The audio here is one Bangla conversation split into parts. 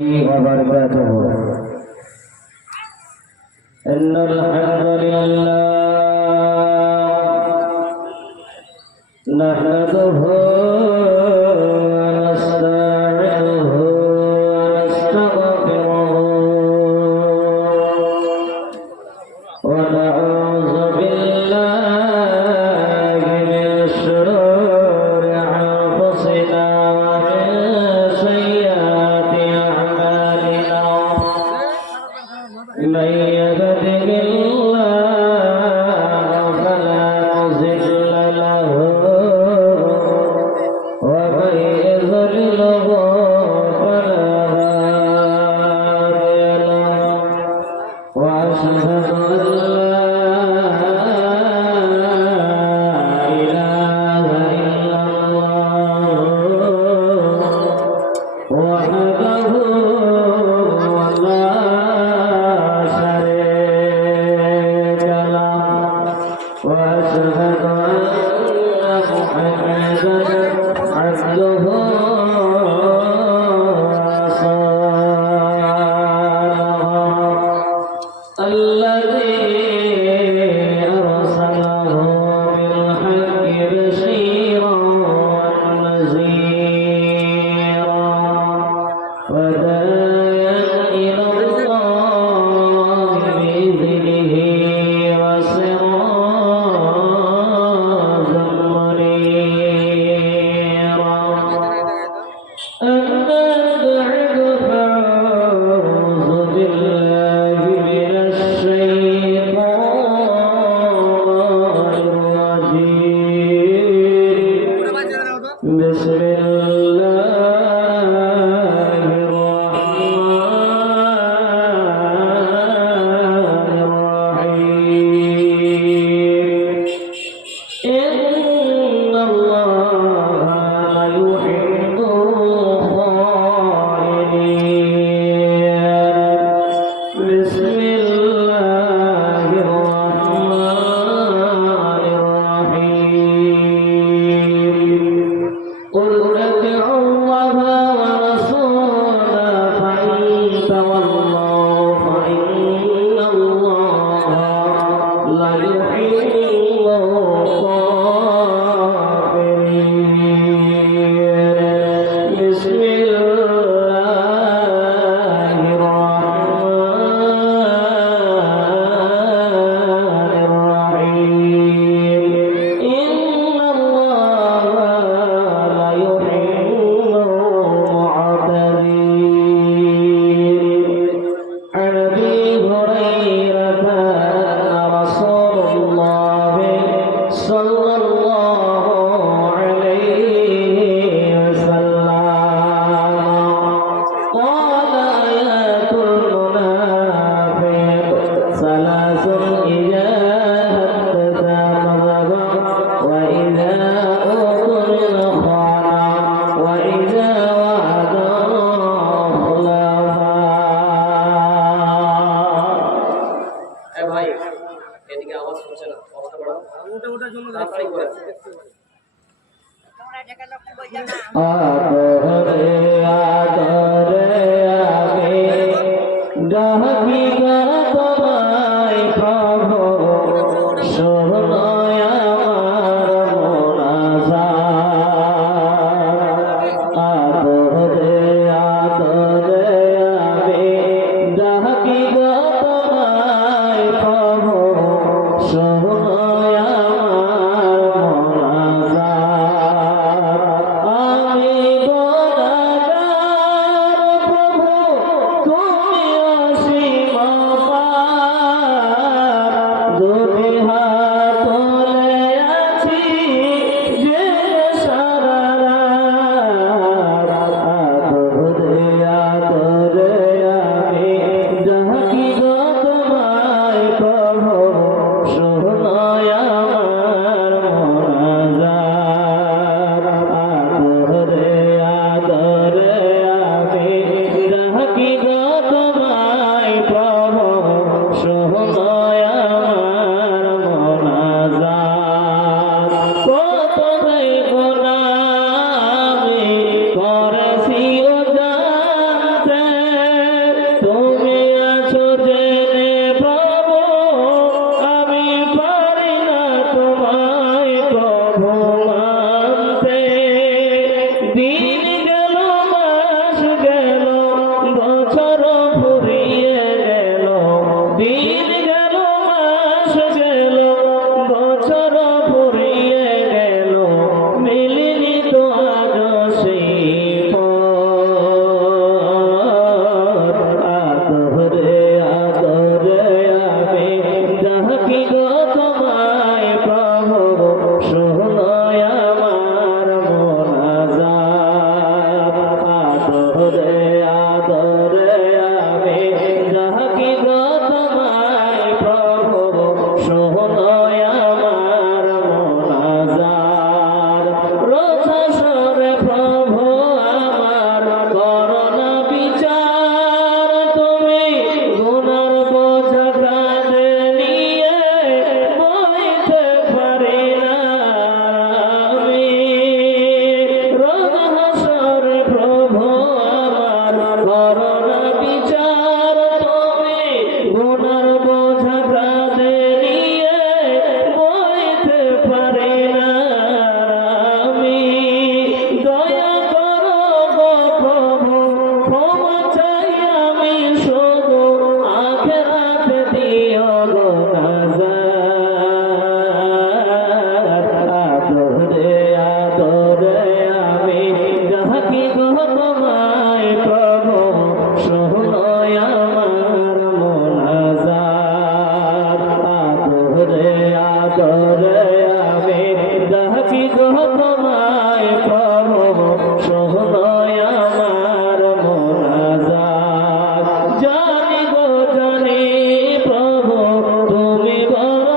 وبركاته. إن الحمد لله نحمده ونستعينه ونستغفره ونعوذ بالله من شرور أنفسنا ومن سيئات أعمالنا. من يهده الله فلا مضل له ومن يضلله فلا هادي له. وأشهد أن لا إله إلا الله وحده لا شريك له. وأشهد أن محمدا عبده ورسوله الذي أرسله بالحق بشيرا ونذيرا وداعيا إلى الله بإذنه وسراجا منيرا. أما بعد فأعوذ بالله من الشيطان الرجيم. بسم الله الرحمن الرحيم. إن الله يحب الخائنين. بسم الله الرحمن الرحيم. قل اتقوا الله ورسوله فإن تولوا فإن الله لا يحب الكافرين. بسم الله الرحمن الرحيم. إن الله لا يحب المعتدين. عن أبي هريرة أن رسول الله صلى الله عليه وسلم قال آيات المنافق ثلاث إذا حدث كذب وإذا أؤتمن خان وإذا وعد أخلف. ভাই এদিকে আওয়াজ শুনছে না, কষ্ট বড় ওটার জন্য তাড়াতাড়ি করে আদরে আদরে আমি ডাকি তোমায় প্রভু শোনায় আমার মোনাজাত। আদরে আদরে আমি ডাকি তোমায় প্রভু শোনায় আমার মোনাজাত। আমি করোনা বিচার তুমি গুনার বোঝা কাঁধে নিয়ে বইতে পারি না আমি দয়া করো গো প্রভু ক্ষমা চাই আমি শুধু আখিরাতে দিও গো নাজার আদরে আদরে আমি ডাকি গো তোমায় প্রভু শোনো আমার মোনাজাত আদরে আদরে আমি ডাকি গো তোমায় প্রভু শোনো আমার মোনাজাত জানি গো জানি প্রভু তুমি বড়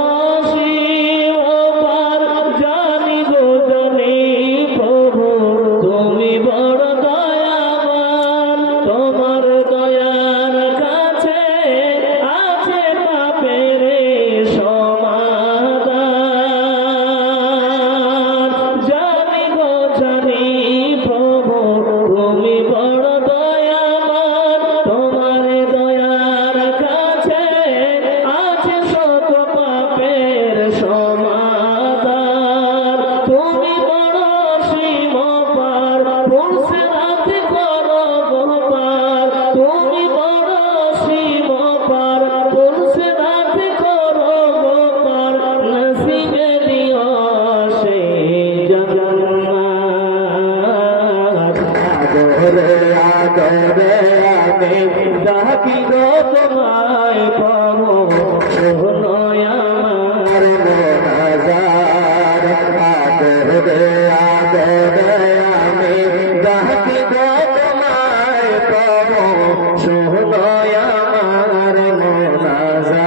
শিবপার জানি গো জানি প্রভু তুমি বড় দয়াবান তোমার দয়ার কাছে আছে পাপের সমাধান জানি গো জানি প্রভু তুমি বড় দয়াবান তোমার দয়ার কাছে আছে শত পাপের সমাধান তুমি বড় সীমপার পুরুষে রাতে করো গোপার তুমি বড় সীমপার পুরুষে রাতে করো গোপার নসিবে দিও সেই জান্নাত আদরে আদরে আমি ডাকি গো তোমায় প্রভু শোনো আমার মোনাজাত আদরে আদরে আমি ডাকি গো তোমায় প্রভু শোনো আমার মোনাজাত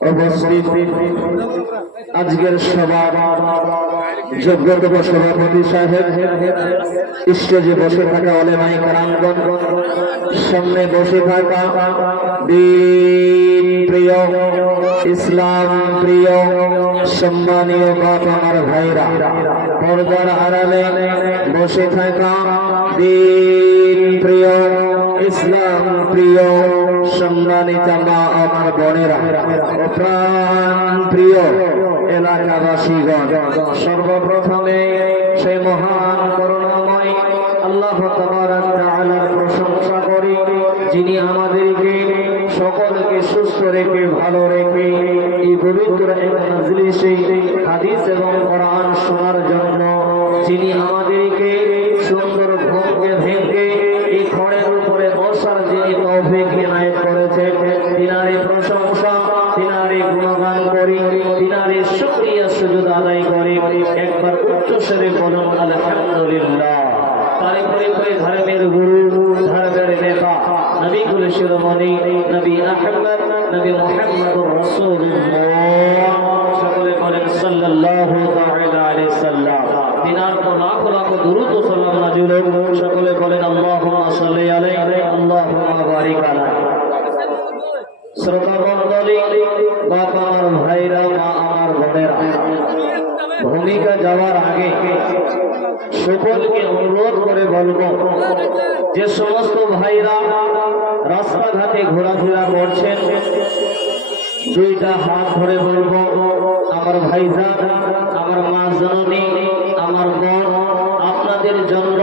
অবস্থিত আজকের সভা যোগ্যতম সভাপতি সাহেব স্টেজে বসে থাকা ওলেমাই কেরামগণ সামনে বসে থাকা দিন প্রিয় ইসলাম প্রিয় সম্মানীয় বাপ আমার ভাইরা পর্দার আড়ালে বসে থাকা দিন প্রিয় ইসলাম প্রিয় সম্মানিতা মা আমার বোনেরা ও প্রাণ প্রিয় এলাকাবাসীগণ সর্বপ্রথমে সেই মহান করুণাময় আল্লাহ তাবারক তাআলার প্রশংসা করি যিনি আমাদেরকে সকলকে সুস্থ রেখে ভালো রেখে এই পবিত্র মজলিসে হাদিস এবং কোরআন শোনার জন্য যিনি আমাদেরকে সুন্দর ঘুমকে ভেঙে এই খড়ের উপরে বসার যিনি তৌফিক ইনায়েত করেছেন তিনারই প্রশংসা তিনারই গুণগান করি তিনারই শুকরিয়া সুজুদ আদায় করি একবার উচ্চ স্বরে বলুন আলহামদুলিল্লাহ। তারই পরে ধর্মের গুরু ধর্মের নেতা নবী কুল শিরোমণি নবী আহমদ নবী মুহাম্মদুর রাসূলুল্লাহ সকলে বলেন সাল্লাল্লাহু তাআলা আলাইহি সাল্লাম তিনার তো লাখ লাখ দুরূদ ও সালাম নাযিল হোক সকলে বলেন আল্লাহুম্মা সাল্লি আলাইহি আল্লাহুম্মা বারিক আলাইহি। শ্রোতা মণ্ডলী বাপ আমার ভাইরা মা আমার বোনেরা ভূমিকা যাওয়ার আগে সকলকে অনুরোধ করে বলবো যে সমস্ত ভাইরা রাস্তাঘাটে ঘোরাফেরা করছেন দুইটা হাত ধরে বলবো আমার ভাইজান আমার মা জননী আমার বোন আপনাদের জন্য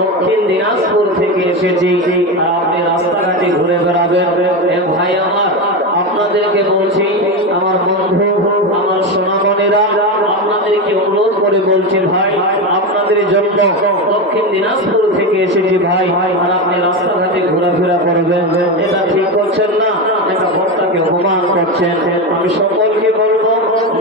দক্ষিণ দিনাজপুর থেকে এসেছি আর আপনি রাস্তাঘাটে ঘুরে বেড়াবেন এ ভাই আমার আপনাদেরকে বলছি আমার বন্ধু আমার সোনামণিরা আপনাদেরকে অনুরোধ করে বলছি ভাই আপনাদের জন্য দক্ষিণ দিনাজপুর থেকে এসেছি ভাই আর আপনি রাস্তাঘাটে ঘোরাফেরা করবেন এটা ঠিক করছেন না এটা ভক্তকে অপমান করছেন। আমি সকলকে বলবো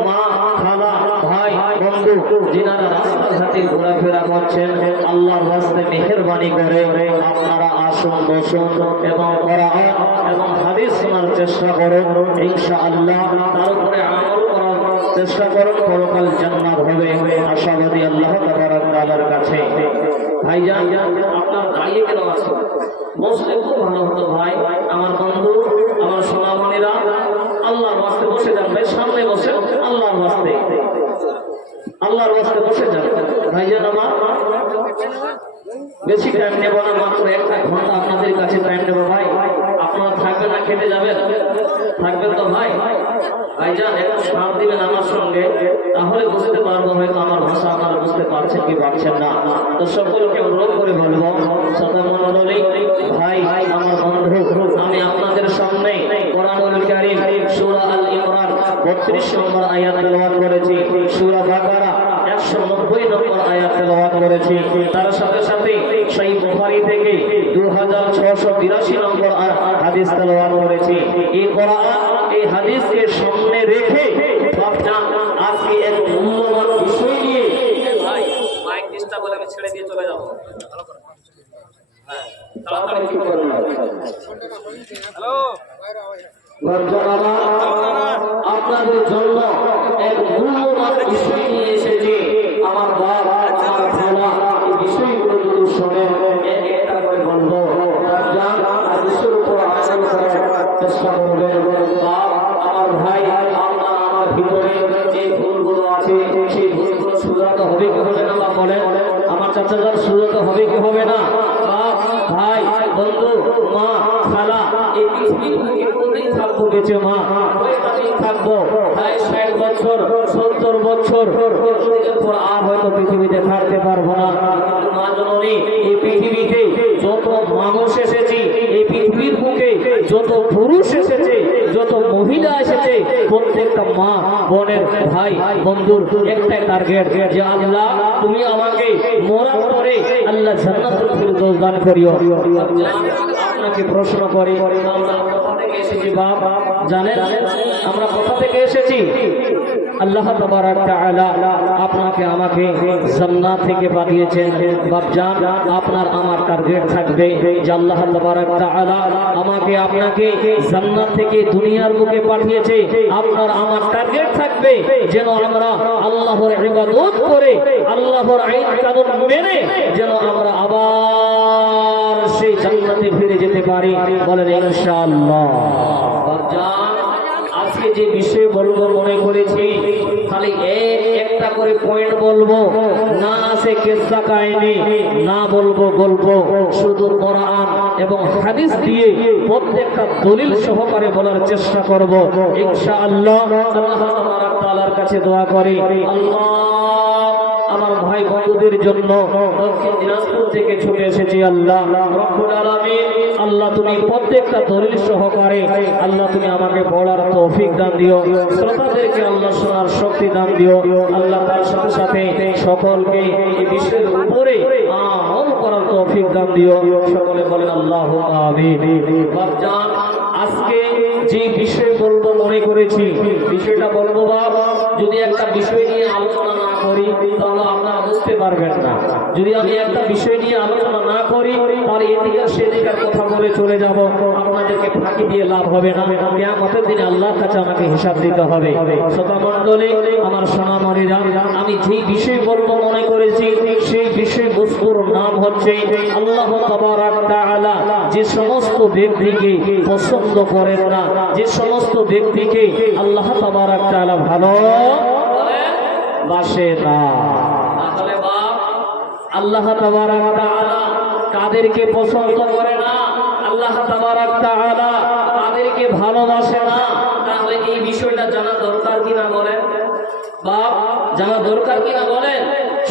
মা খালা ভাই বন্ধু যিনারা রাস্তাঘাটে ঘোরাফেরা করছেন আল্লাহর রাস্তায় মেহেরবানি করে আপনারা আসুন বসুন এবং কোরআন এবং হাদিস শোনার চেষ্টা করুন ইনশাআল্লাহ তার উপরে আমল করার চেষ্টা করুন পরকাল জান্নাত হবে আশাবাদী আল্লাহ তাবারক তাআলার কাছে। ভাইজান আপনার দাঁড়িয়ে কেন আছেন বসলে খুব ভালো হতো ভাই আমার বন্ধু আমার সোনামণিরা আল্লাহর রাস্তায় বসে যান ভাই সামনে বসে আল্লাহর রাস্তায় বসে যান ভাইজান আমার বেশি টাইম নেব না, মাত্র 1 ঘন্টা আপনাদের কাছে টাইম নেব ভাই। আপনারা থাকবেন না খেতে যাবেন? থাকবেন তো ভাই? ভাইজান একটু সাথ দিবেন আমার সঙ্গে, তাহলে বুঝতে পারবো হয়তো আমার ভাষা আপনারা বুঝতে পারছেন কি পারছেন না। তো সকলকে অনুরোধ করে বলবো শ্রোতা মণ্ডলী, ভাই আমার বন্ধু, আমি আপনাদের সামনে কোরআনুল কারীম সূরা আল ইমরান 32 নম্বর আয়াত তেলাওয়াত করেছি, সূরা বাকারা 190 নম্বর আয়াত তেলাওয়াত করেছি, তার সাথে সাথে সহিহ বুখারী থেকে 2682 নম্বর হাদিস তেলাওয়াত করেছি। এই কোরআন এই হাদিসকে সামনে রেখে বাপজান আজকে এক মূল্যবান বিষয় নিয়ে ভাই মাইক ডিস্টার্ব বলে আমি ছেড়ে দিয়ে চলে যাব। ভালো করে হ্যাঁ তাড়াতাড়ি কি করবেন? হ্যালো আপনাদের জন্য এক মূল্যবান বিষয় নিয়ে এসেছি। আমার বাবা আমার খালা এই বিষয়গুলো যদি শোনে একটা করে বলবো হাদিসের উপর আমল করার চেষ্টা করবেন। আমার ভাই আমার ভিতরে যে ভুলগুলো আছে সেই ভুলগুলো শুধরাতে হবে কি হবে না? বা বলেন আমার চাচাদের শুধরাতে হবে কি হবে না? ভাই বন্ধু মা খালা এই পৃথিবীর কোথায় থাকবো বেঁচে মা থাকবো 60 বছর 70 বছর পর আর হয়তো পৃথিবীতে থাকতে পারবো না। মা জননী এই পৃথিবীতে যত মানুষ এসেছি, এই পৃথিবীর বুকে যত পুরুষ এসেছে, যত মহিলা এসেছে, প্রত্যেকটা মা বোনের ভাই বন্ধুর একটাই টার্গেট যে আল্লাহ তুমি আমাকে মরার পরে আল্লাহ জান্নাতুল ফিরদৌস দান করিও। আপনাকে প্রশ্ন করি আমরা কোথা থেকে এসেছি বাপ জানেন? আমরা কোথা থেকে এসেছি? আল্লাহ তাবারাক তাআলা আপনাকে আমাকে জান্নাত থেকে পাঠিয়েছেন। বাপজান আপনার আমার টার্গেট থাকবে যে আল্লাহ তাবারাক তাআলা আমাকে আপনাকে জান্নাত থেকে দুনিয়ার বুকে পাঠিয়েছে। আপনার আমার টার্গেট থাকবে যেন আমরা আল্লাহর ইবাদত করে আল্লাহর আইন কানুন মেনে যেন আমরা আবার সেই জান্নাতে ফিরে যেতে পারি। বলেন ইনশাআল্লাহ। বাপজান আজকে যে বিষয় বলবো মনে করেছি খালি একটা করে পয়েন্ট বলবো না, আছে কিসসা কাহিনী না, বলবো গল্প, শুধু কোরআন এবং হাদিস দিয়ে প্রত্যেকটা দলিল সহকারে বলার চেষ্টা করব ইনশাআল্লাহ। আল্লাহ তাআলার কাছে দোয়া করি আল্লাহ আমার ভাই বন্ধুদের জন্য দক্ষিণ দিনাজপুর থেকে ছুটে এসেছি আল্লাহ রব্বুল আলামিন। আল্লাহ তুমি প্রত্যেকটা দলিল সহকারে আল্লাহ তুমি আমাকে বলার তৌফিক দান দিও, শ্রোতাদেরকে আল্লাহ শোনার শক্তি দান দিও আল্লাহ। তার সাথে সাথে সকলকে এই বিষয়ের উপরে আমল করার তৌফিক দান দিও। সকলে বলেন আল্লাহু আমিন। বাপজান আজকে যে বিষয় বলবো মনে করেছি বিষয়টা বলবো বাপ, যদি একটা বিষয় নিয়ে আলোচনা না করি তাহলে আপনারা বুঝতে পারবেন না। যদি আমি একটা বিষয় নিয়ে আলোচনা না করি তাহলে এদিকে সেদিকের কথা বলে চলে যাব, আপনাদেরকে ফাঁকি দিয়ে লাভ হবে না। কিয়ামতের দিনে আল্লাহর কাছে আমাকে হিসাব দিতে হবে। শ্রোতা মণ্ডলী আমার সোনামণিরা, আমি যেই বিষয় বলবো মনে করেছি সেই বিষয় বস্তুর নাম হচ্ছে আল্লাহ তাবারাক তাআলা যে সমস্ত ব্যক্তিকে পছন্দ করেন না, যে সমস্ত ব্যক্তিকে আল্লাহ তাবারাক তাআলা ভালো বাসে না। তাহলে বাপ আল্লাহ তাবারাক তাআলা কাদেরকে পছন্দ করে না, আল্লাহ তাবারাক তাআলা কাদেরকে ভালোবাসে না, তাহলে এই বিষয়টা জানা দরকার কিনা বলেন বাপ? জানা দরকার কিনা বলেন?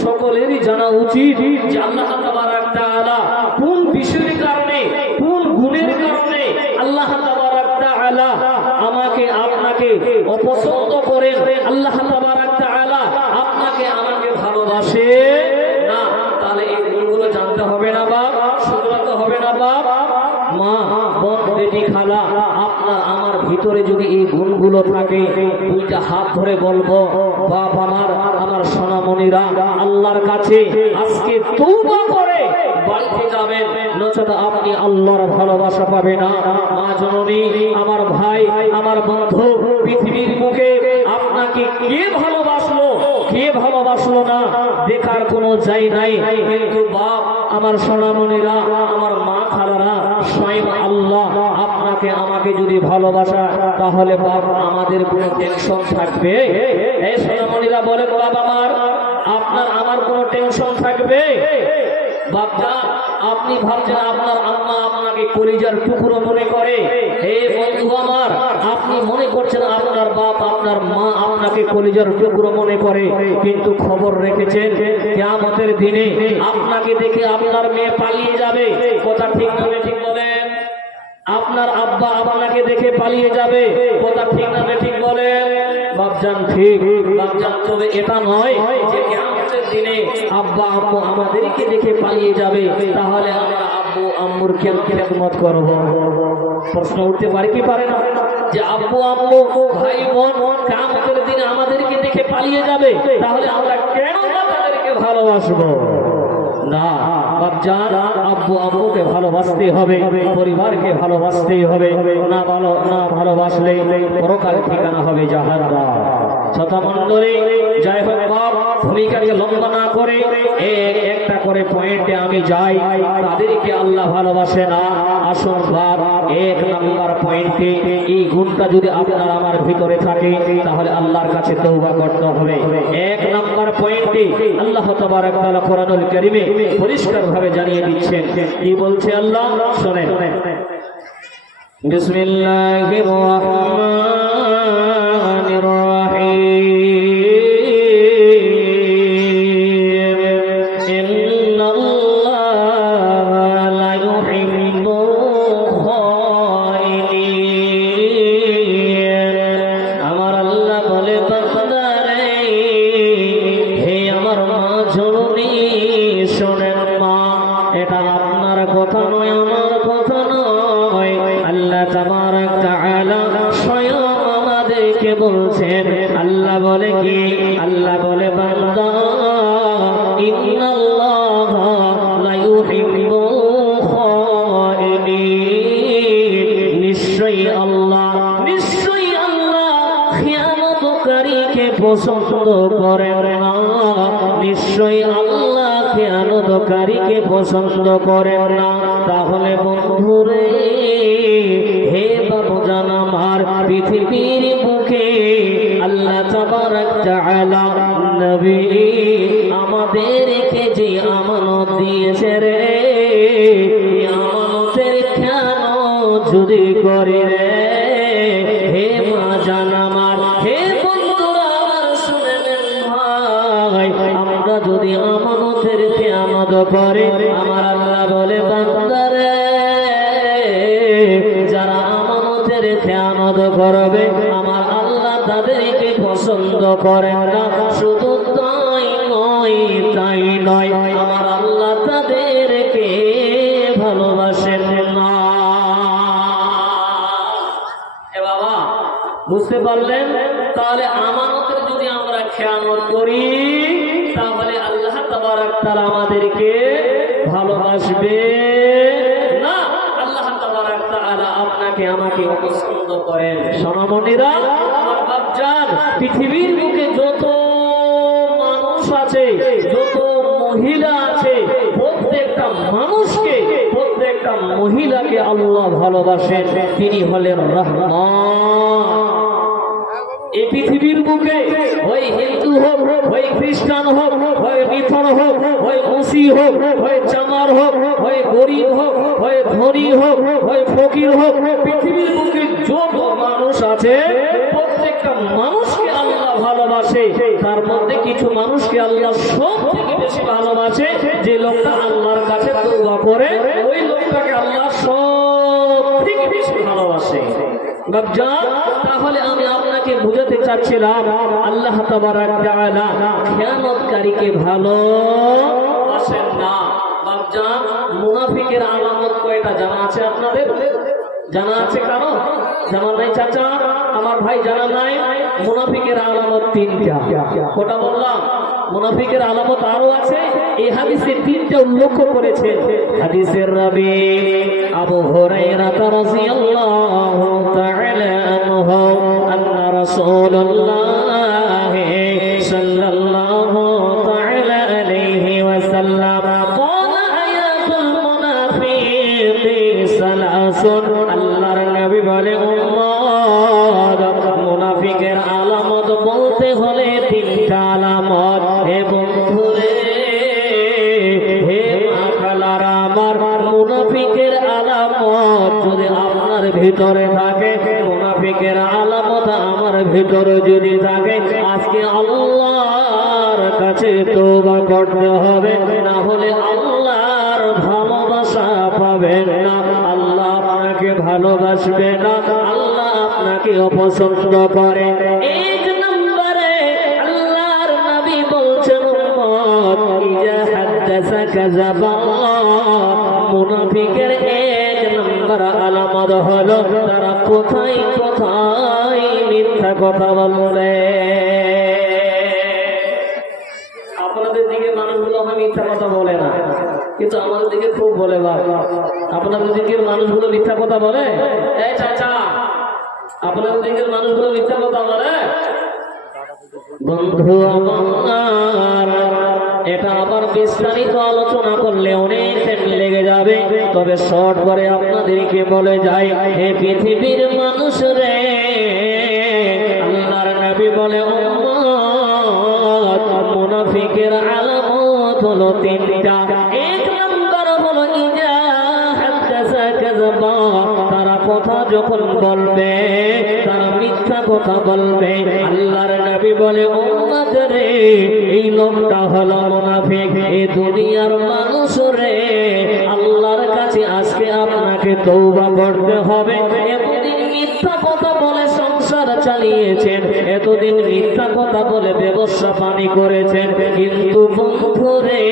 সকলেরই জানা উচিত যে আল্লাহ তাবারাক তাআলা কোন বিষয়ের কারণে, কোন গুণের কারণে আল্লাহ তাবারাক তাআলা আমাকে আপনাকে অপছন্দ করেন, আল্লাহ তাবারাক তাআলা আপনাকে আমাকে ভালোবাসে না। তাহলে এই গুণগুলো জানতে হবে না বাপ? শুধরাতে হবে না বাপ? মা বোন বেটি খালা আপনার আমার ভিতরে যদি এই গুণগুলো থাকে দুইটা হাত ধরে বলবো বাপ আমার সোনামণিরা আল্লাহর কাছে আজকে তওবা করে বাড়িতে যাবেন, নচেত আপনি আল্লাহর ভালোবাসা পাবে না। মা জননী আমার ভাই আমার বন্ধু, পৃথিবীর বুকে আপনাকে কে ভালোবাসলো কে ভালোবাসলো না দেখার কোনো যাই নাই, কিন্তু বাপ আমার সোনামণিরা আমার মা খালারা স্বয়ং আল্লাহ আপনাকে আমাকে যদি ভালোবাসা তাহলে বাপ আমাদের কোনো টেনশন থাকবে? এই সোনামণিরা বলে বাপ আমার আপনার আমার কোনো টেনশন থাকবে? বাপজান, আপনি ভাবছেন আপনার আম্মা আপনাকে কলিজার টুকরো মনে করে। হে বন্ধু আমার, আপনি মনে করছেন আপনার বাপ আপনার মা আপনাকে কলিজার টুকরো মনে করে, কিন্তু খবর রেখেছেন কিয়ামতের দিনে আপনাকে দেখে আপনার মেয়ে পালিয়ে যাবে। কথা ঠিক না ঠিক বলেন? আপনার আব্বা আপনাকে দেখে পালিয়ে যাবে। কথা ঠিক না ঠিক বলেন? বাপজান ঠিক। বাপজান, তবে এটা নয় যে কিয়ামতের দিনে আব্বা আম্মু আমাদেরকে দেখে পালিয়ে যাবে, তাহলে আমরা আব্বু আম্মুর খেদমত করব। প্রশ্ন উঠতে পারে কি পারে না যে আব্বু আম্মু ভাই বোন কিয়ামতের দিনে আমাদেরকে দেখে পালিয়ে যাবে, তাহলে আমরা কেন তাদেরকে ভালোবাসবো? না বাপজান, আব্বু আম্মুকে ভালোবাসতে হবে, পরিবারকে ভালোবাসতেই হবে। না ভালোবাসলে পরকালে ঠিকানা হবে জাহান্নাম। শ্রোতা মণ্ডলী, যাই হোক বাপ, ভূমিকাকে লম্বা না করে একটা করে পয়েন্টে আমি যাই। তাদেরকে আল্লাহ ভালোবাসে না। আসুন বাপ, 1 নাম্বার পয়েন্টে এই গুণটা যদি আপনার আমার ভিতরে থাকে, তাহলে আল্লাহর কাছে তওবা করতে হবে। 1 নাম্বার পয়েন্টে আল্লাহ তাবারক ওয়া তাআলা কোরআনুল কারীমে পরিষ্কারভাবে জানিয়ে দিচ্ছেন। কি বলছে আল্লাহ? শুনেন। বিসমিল্লাহির রাহমানির রহিম। ইন্নাল্লাহা লা ইউহিব্বুল খাইনিন। আমার আল্লাহ বলে, বান্দারে, হে আমার মা জননী, শোনেন মা, এটা আপনার কথা নয়, আমার কথা নয়। আল্লাহ তাবারক তাআলা স্বয়ং আমাদেরকে বলছেন। আল্লাহ বলে কি? আল্লাহ বলে, বান্দা, ইন্নাল্লাহা লা ইউহিব্বুল খাইনিন। নিশ্চয়ই আল্লাহ খিয়ানতকারীকে পছন্দ করেন না। নিশ্চয়ই আল্লাহ খিয়ানতকারীকে পছন্দ করেন না। তাহলে বন্ধুরে, হে বাবুজান আমার, পৃথিবীর বুকে আল্লাহ তাবারক তাআলা নবী আমাদেরকে যে আমানত দিয়েছে রে, আমানতের খেয়ানত যদি করে রে, হে মা জান আমার, হে বন্ধুরা আমার, শুনে নেন ভাই, আমরা যদি আমানতের খেয়ানত করে, আমার আল্লাহ বলে, বান্দারে, যারা আমানতের খেয়ানত করবে, আমার আল্লাহ তাদেরকে পছন্দ করেন না। শুধু তাই নয়, আমার আল্লাহ তাদেরকে ভালোবাসেন না। এ বাবা, বুঝতে পারলেন? তাহলে আমানতের যদি আমরা খেয়ানত করি, তাহলে আল্লাহ তাবারক তাআলা আমাদেরকে ভালোবাসবে না। আল্লাহ তাবারক তাআলা আপনাকে আমাকে পছন্দ করেন। সোনামণিরা, আমার বাপজান, পৃথিবীর বুকে যত মানুষ আছে, যত মহিলা আছে, প্রত্যেকটা মহিলাকে আল্লাহ ভালোবাসেন। তিনি হলেন রহমান। এই পৃথিবীর বুকে ওই হিন্দু হোক, ওই খ্রিস্টান হোক, ওই মিথর হোক, ওই মুসি হোক, ওই চামার হোক, ওই গরিব হোক, ওই ধনী হোক, ওই ফকির হোক, পৃথিবীর বুকে যত মানুষ আছে, প্রত্যেকটা মানুষকে আল্লাহ ভালোবাসে। তার মধ্যে কিছু মানুষকে আল্লাহ সব থেকে বেশি ভালোবাসে। যে লোকটা আল্লাহর কাছে তওবা করে, ওই লোকটাকে আল্লাহ সব থেকে বেশি ভালোবাসে। তাহলে আমি আপনাকে বুঝাতে চাচ্ছিলাম, আল্লাহ তাবারক তাআলা খেয়ানতকারীকে ভালোবাসেন না। বাপজান, মুনাফিকের আলামত কয়টা জানা আছে আপনাদের? জানা আছে কারো? জানা নাই চাচা? আমার ভাই জানা নাই? মুনাফিকের আলামত 3টা। কটা বললাম? মুনাফিকের আলামত আরো আছে। এই হাদিসে 3টা উল্লেখ করেছেন। হাদিসের রাবী আবু হুরায়রা রাদিয়াল্লাহু তাআলা আনহু আন্না রাসূলুল্লাহ সাল্লাল্লাহু তাআলা আলাইহি ওয়াসাল্লাম ক্বালা আয়াতুল মুনাফিকি সালাসুন। আল্লাহর নবী বলে, উম্মত, মুনাফিকের আলামত বলতে হলে 3টা আলামত। এবং ভিতরে থাকে, মুনাফিকের আলামত আমার ভিতরে যদি থাকে, আজকে আল্লাহর কাছে তওবা করতে হবে, না হলে আল্লাহর ভালোবাসা পাবেন না। আল্লাহ আপনাকে ভালোবাসবে না, আল্লাহ আপনাকে অপছন্দ করে। এক নম্বরে আল্লাহর নবী বলছেন, উম্মত ইজা হাদাসা কাযাবা। মুনাফিকের এক নম্বর আলামত হলো তারা কোথায় কোথায় মিথ্যা কথা বলে। আপনাদের দিকে মানুষগুলো হয় মিথ্যা কথা বলে না, কিন্তু আমাদের দিকে খুব বলে। বাবা, আপনাদের দিকের মানুষগুলো মিথ্যা কথা বলে? এই চাচা, আপনাদের দিকের মানুষগুলো মিথ্যা কথা বলে? বন্ধু আমার, এটা আবার বিস্তারিত আলোচনা করলে অনেক টাইম লেগে যাবে, তবে শর্ট করে আপনাদেরকে বলে যাই, হে পৃথিবীর মানুষ রে, আল্লাহর নবী বলে, উম্মত মুনাফিকের আলামত হলো তিনটা। এক নম্বর হলো ইজা হাদাসা কাযাবা। তারা কথা যখন বলবে তারা মিথ্যা কথা বলবে। আল্লাহর নবী বলে, উম্মত রে, এই লোকটা হলো মুনাফিক। এই দুনিয়ার মানুষ রে, আল্লাহর কাছে আজকে আপনাকে তওবা করতে হবে। এতদিন মিথ্যা কথা বলে সংসার চালিয়েছেন, এতদিন মিথ্যা কথা বলে ব্যবসা পানি করেছেন, কিন্তু বন্ধু রে,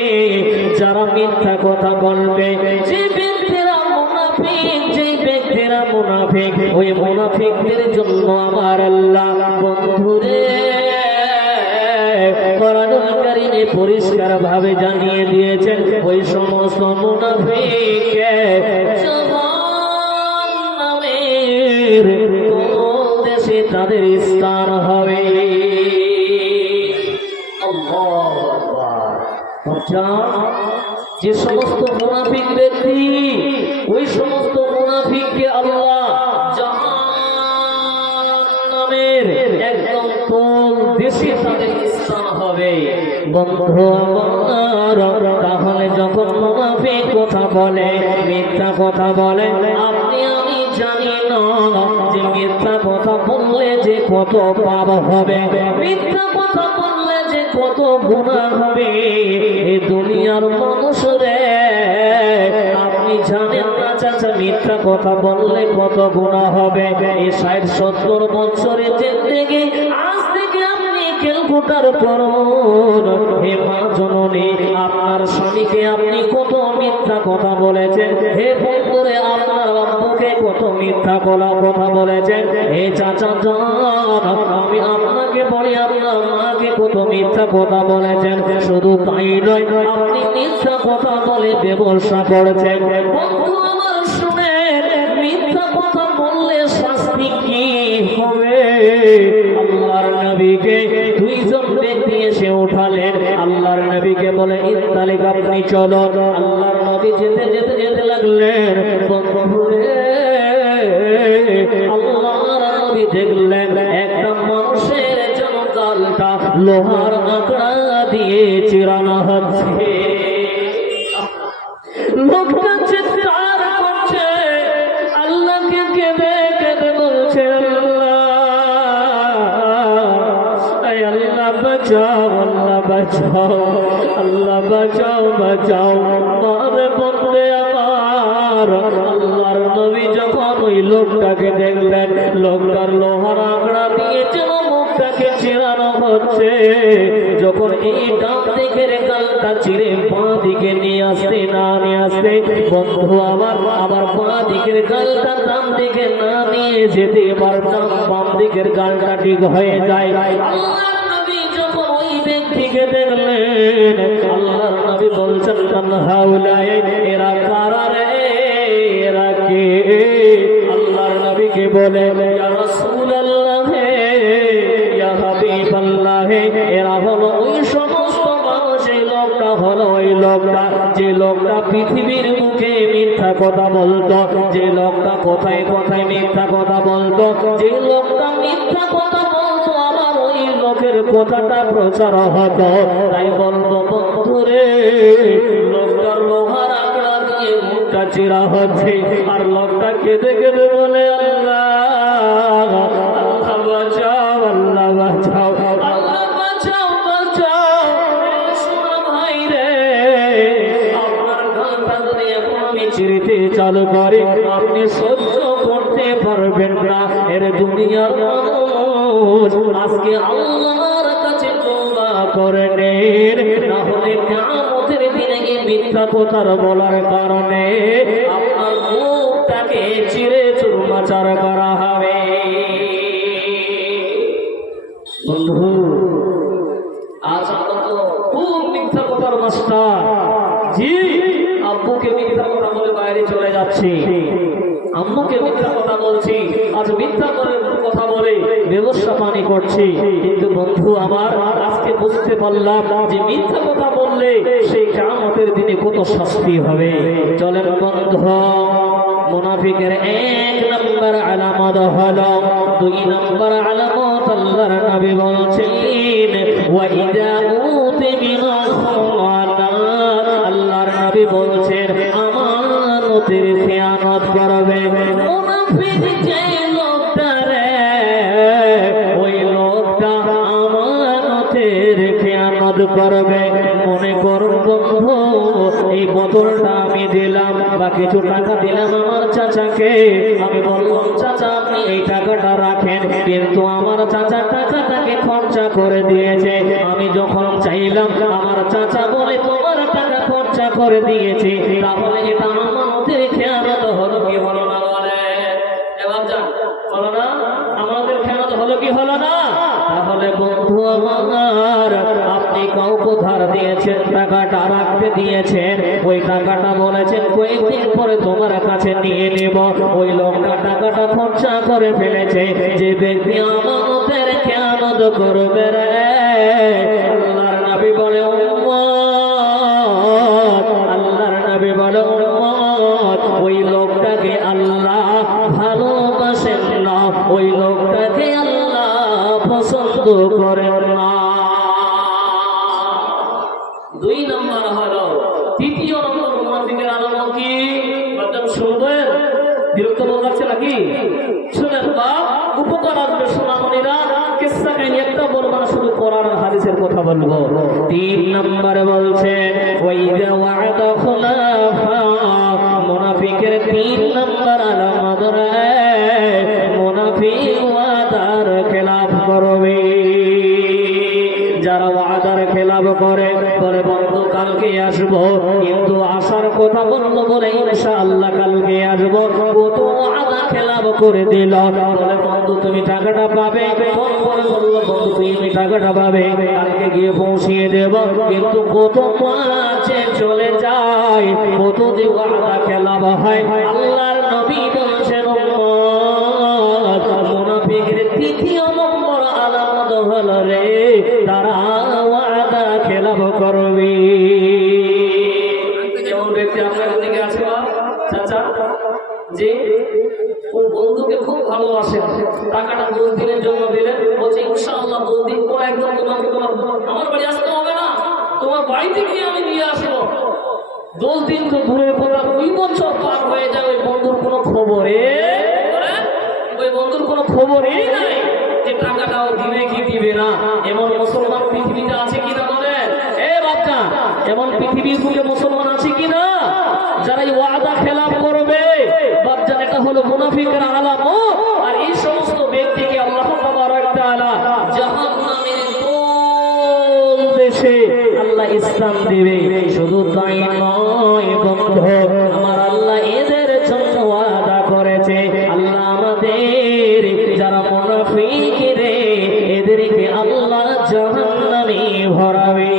যারা মিথ্যা কথা বলবে, যে ব্যক্তিরা মুনাফিক, যে ব্যক্তিরা মুনাফিক, ওই মুনাফিকদের জন্য আমার আল্লাহ বন্ধু রে কোরআনুল কারীমে পরিষ্কার ভাবে জানিয়ে দিয়েছেন, ওই সমস্ত মুনাফিককে জাহান্নামের কোন দেশে তাদের স্থান হবে। আল্লাহু আকবার। যে সমস্ত মুনাফিক ব্যক্তি, ওই সমস্ত মুনাফিককে আল্লাহ জাহান্নামের একদম কোন দেশে তাদের স্থান হবে। বন্ধু আমার, তাহলে যখন মুনাফিক কথা বলে, মিথ্যা কথা বলে, আপনি আমি জানি না যে মিথ্যা কথা বললে যে কত পাপ হবে, মিথ্যা কথা বললে যে কত গুনাহ হবে। এই দুনিয়ার মানুষ রে, আপনি জানেন না চাচা, মিথ্যা কথা বললে কত গুনাহ হবে। এই 60-70 বছরের জিন্দেগি আজ থেকে আপনি ক্যালকুলেটর করুন। হে মা জননী, আপনার স্বামীকে আপনি কত মিথ্যা কথা বলেছেন। হে বন্ধুরে, আপনার আব্বুকে কত মিথ্যা কথা বলেছেন। হে চাচা জান, আমি আপনাকে বলি, আপনার মাকে কত মিথ্যা কথা বলেছেন। শুধু তাই নয়, আপনি মিথ্যা কথা বলে ব্যবসা করেছেন। বন্ধু আমার শুনেন, মিথ্যা কথা বললে শাস্তি কি হবে? আল্লাহর নবীকে দুইজন ব্যক্তি এসে উঠালেন। আল্লাহর নবীকে বলে, ইত্তালিক, আপনি চলো। আল্লাহর নবী যেতে যেতে যেতে লাগলেন। আল্লাহর নবী দেখলেন একটা মানুষের যেন গালটা লোহার আঁকড়া দিয়ে চিরানো হচ্ছে। লোকটা চিৎকার করছে, আল্লাহকে কেঁদে কেঁদে বলছে, আল্লাহ বাঁচাও, আল্লাহ বাঁচাও, আল্লাহ বাঁচাও, বাঁচাও মারে বন্ধে আমার। আল্লাহর নবী যখন ওই লোকটাকে দেখলেন, লোকটার লোহার আঁকড়া দিয়ে যেন মুখটাকে চিরানো হচ্ছে, যখন এই ডান দিকের গালটা চিরে বাঁ দিকে নিয়ে আসতে বন্ধু আমার, আবার বাঁ দিকের গালটা ডান দিকে না নিয়ে যেতে এবার বাম দিকের গালটা ঠিক হয়ে যায়। আল্লাহর নবী যখন ওই ব্যক্তিকে দেখলেন, আল্লাহর নবী বলছেন, কানহাউলাই, এরা কারা রে, এরা কে? আল্লাহর নবীকে বলে, ইয়া রাসূলুল্লাহ, ইয়া হাবিবাল্লাহ, এরা হলো ওই সমস্ত মানুষ। এই লোকটা হলো ওই লোকটা, যে লোকটা পৃথিবীর মুখে মিথ্যা কথা বলতো, যে লোকটা কথায় কথায় মিথ্যা কথা বলতো, যে লোকটা মিথ্যা কথা বলতো, আবার ওই লোকের কথাটা প্রচার হতো। তাই বলবো বন্ধুরে, লোকটার লোহার আঁকড়া দিয়ে মুখটা চিরা হচ্ছে, আর লোকটা কেঁদে কেঁদে বলে, চালু করে আপনি সহ্য করতে পারবেন না। এর দুনিয়ার মানুষ আজকে আল্লাহর কাছে তওবা করে নেন, না হলে কিয়ামতের দিনে গিয়ে মিথ্যা কথা বলার কারণে আপনার মুখটাকে চিরে চুরমাচার করা হবে। বন্ধু, আজ আমরা তো খুব মিথ্যা কথার মাস্টার। জি, আব্বুকে মিথ্যা কথা বলে বাইরে চলে যাচ্ছি, আম্মুকে মিথ্যা কথা বলছি, আজ মিথ্যা করে কথা বলে ব্যবসা পানি করছি। কিন্তু বন্ধু আমার, আজকে বুঝতে পারলাম যে মিথ্যা কথা বললে সেই কিয়ামতের দিনে কত শাস্তি হবে। চলেন বন্ধু, মুনাফিকের এক নম্বর আলামত হলো, দুই নম্বর আলামত আল্লাহর নবী বলছেন ওয়া ইযা উতিমিনা খানা, আল্লাহর নবী বলছেন আমানতের খেয়ানত করবে। মুনাফিক যে লোকটা রে, ওই লোকটা আমানতের খেয়ানত করবে। মনে করুন বন্ধু, এই বোতলটা আমি দিলাম বা কিছু টাকা দিলাম আমার চাচাকে, আমি বললাম চাচা আপনি এই টাকাটা রাখেন, কিন্তু আমার চাচা টাকাটাকে খরচা করে দিয়েছে। আমি যখন চাইলাম আমার চাচা বলে তোমার টাকা খরচা করে দিয়েছে, তাহলে এটা আমানতের খেয়ানত হলো কি হলো না? বলে এবার যান, হলো না? আমাদের খেয়ানত হলো কি হলো না? তাহলে বন্ধু আমার, আপনি কাউকে ধার দিয়েছেন, টাকাটা রাখতে দিয়েছেন, ওই টাকাটা বলেছেন কয়েকদিন পরে তোমার কাছে নিয়ে নেব, ওই লোকটা টাকাটা খরচা করে ফেলেছে। যে ব্যক্তি আমানতের খেয়ানত করবে রে, আল্লাহর নবী বলে উম্মত, আল্লাহর নবী বলে উম্মত, ওই লোকটাকে আল্লাহ ভালোবাসেন না, ওই লোকটাকে আল্লাহ পছন্দ করেন না। দুই নম্বর হলো, তৃতীয় নম্বর মুনাফিকের আলামত কি? বলতেন শুনবেন, বিরক্ত বোধ লাগছে নাকি? শুনেন বা উপকার আসবে সোনামণিরা। কিসসা কাহিনী একটা বলবো না, শুধু কোরআন আর হাদিসের কথা বলবো। তিন নম্বরে বলছেন ওয়াইদা ওয়া'দা খুলাফা, মুনাফিকের তিন নম্বর আলামত রে, মুনাফিক ওয়াদার খেলাফ করবে। যারা ওয়াদার খেলাফ করে, বলে বন্ধু কালকে আসবো, কিন্তু আসার কথা বললো বলে ইনশাআল্লাহ কালকে আসবো, কত ওয়াদা খেলাফ করে দিল। বলে বন্ধু তুমি টাকাটা পাবে, পরে বললো বন্ধু তুমি টাকাটা পাবে, কালকে গিয়ে পৌঁছিয়ে দেব, কিন্তু কত মাঝে চলে যায়, কত যে ওয়াদা খেলাফ হয়। আল্লাহর নবী বলছেন উম্মত, মুনাফিকের তৃতীয় নম্বর আলামত হলো রে, তারা ওয়াদা খেলাফ করবে। যেমন ব্যক্তি আপনার দিকে আছে চাচা, যে ও বন্ধুকে খুব ভালোবাসে, টাকাটা 10 দিনের জন্য দিলেন, বলছে ইনশাআল্লাহ 10 দিন পর একদম তোমাকে আমার বাড়ি আসতে হবে না, তোমার বাড়িতে গিয়ে আমি নিয়ে আসবো। 10 দিন তো দূরের কথা, 2 বছর পার হয়ে যায়, ওই বন্ধুর কোনো খবরে, ওই বন্ধুর কোনো খবরই নাই যে টাকাটাও দিবে কি দিবে না। এমন মুসলমান পৃথিবীতে আছে কিনা বলেন? এ বাচ্চা, এমন পৃথিবীর বুকে মুসলমান আছে কিনা যারা এই ওয়াদা খেলাফ করবে? বাচ্চা, এটা হলো মুনাফিকের আলামত। আর এই সমস্ত ব্যক্তিকে আল্লাহ তাবারক ওয়া তাআলা জাহান্নামের কোন দেশে আল্লাহ স্থান দিবে। শুধু তাই নয় বন্ধু আমার, আল্লাহ এদের জন্য ওয়াদা করেছে, আল্লাহ আমাদের যারা মুনাফিক রে, এদেরকে আল্লাহ জাহান্নামে ভরাবে।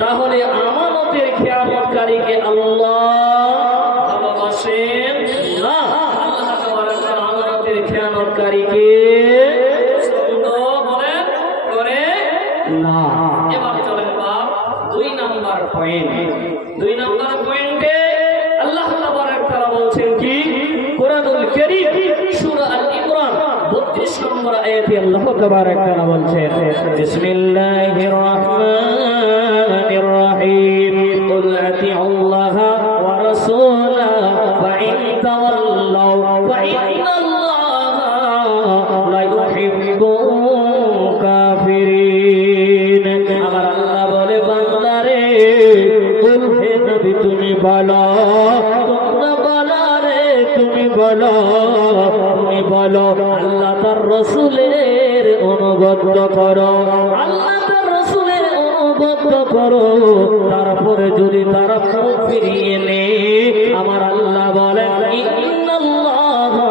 তাহলে আমানতের খেয়ানতকারীকে আল্লাহ ভালোবাসেন না, আল্লাহ তাবারক ওয়া তাআলা আমানতের খেয়ানতকারীকে পছন্দ করে না। এবার চলেন বাপ 2 নম্বর পয়েন্ট। 2 নম্বর পয়েন্টে আল্লাহ তাবারক ওয়া তাআলা বলছেন কি? কোরআনুল কারীম সূরা আল ইমরান 32 নম্বর আয়াতে আল্লাহ তাবারক ওয়া তাআলা বলছেন বিসমিল্লাহির রাহমানির রাহিম কুল আতিউল্লাহা ওয়া রাসূলাহু ফা ইন তাওয়াল্লাউ ফা ইন্নাল্লাহা লা ইউহিব্বুল কাফিরিন। আমার আল্লাহ বলে বান্দারে, কুল হে নবী তুমি বলো, তোমরা বলো রে তুমি বলো, তুমি বলো আল্লাহ তার রসুলের অনুগত করো, আল্লাহ তার রসুলের অনুগত করো। তারপরে যদি তারা মুখ ফিরিয়ে নে, আমার আল্লাহ বলেন ইন্নাল্লাহা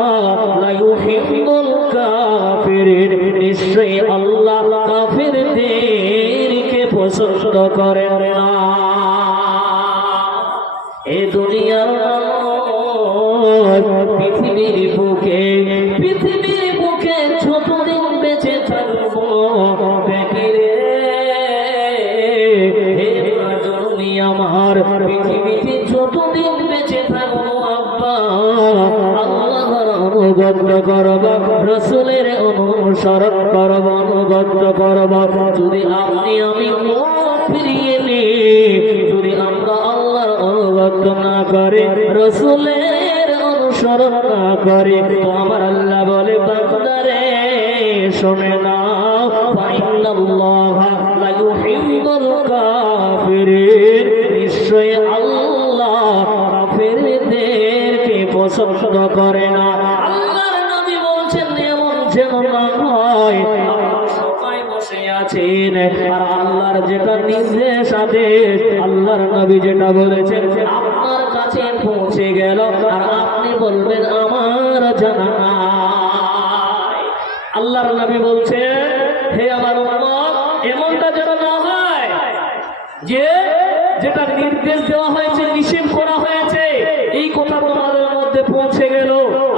লা ইউহিব্বুল কাফিরিন, নিশ্চয়ই আল্লাহ কাফিরদেরকে পছন্দ করেন না। এ দুনিয়ার পৃথিবীর বুকে, পৃথিবীর বুকে যতদিন বেঁচে থাকবো বেকিরে হে রাজনী আমার, পৃথিবীতে যতদিন বেঁচে থাকবো আব্বা আল্লাহর অনুগত করব, রাসূলের অনুসরণ করব, অনুগত করব। যদি আপনি আমি মুখ ফিরিয়ে নিই, যদি আমরা আল্লাহর অনুগত না করে, রাসূলের অনুসরণ না করে, তো আমার আল্লাহ বলে বান্দারে শোনে না, ফাইন্নাল্লাহা লা ইউহিব্বুল কাফিরিন, নিশ্চয়ই আল্লাহ কাফিরদেরকে পছন্দ করে না। আল্লাহর নবী বলছেন এমন যেন না হয় সবাই বসে আছেন আর আল্লাহর যেটা নির্দেশ আদেশ, আল্লাহর নবী যেটা বলেছেন আপনার কাছে পৌঁছে গেল আর আপনি বলবেন আমার জানা নাই। আল্লাহর নবী বলছেন হে আমার উম্মত, এমনটা যেন না হয় যে যেটা নির্দেশ দেওয়া হয়েছে, নিষেধ করা হয়েছে, এই কথা তোমাদের মধ্যে পৌঁছে গেল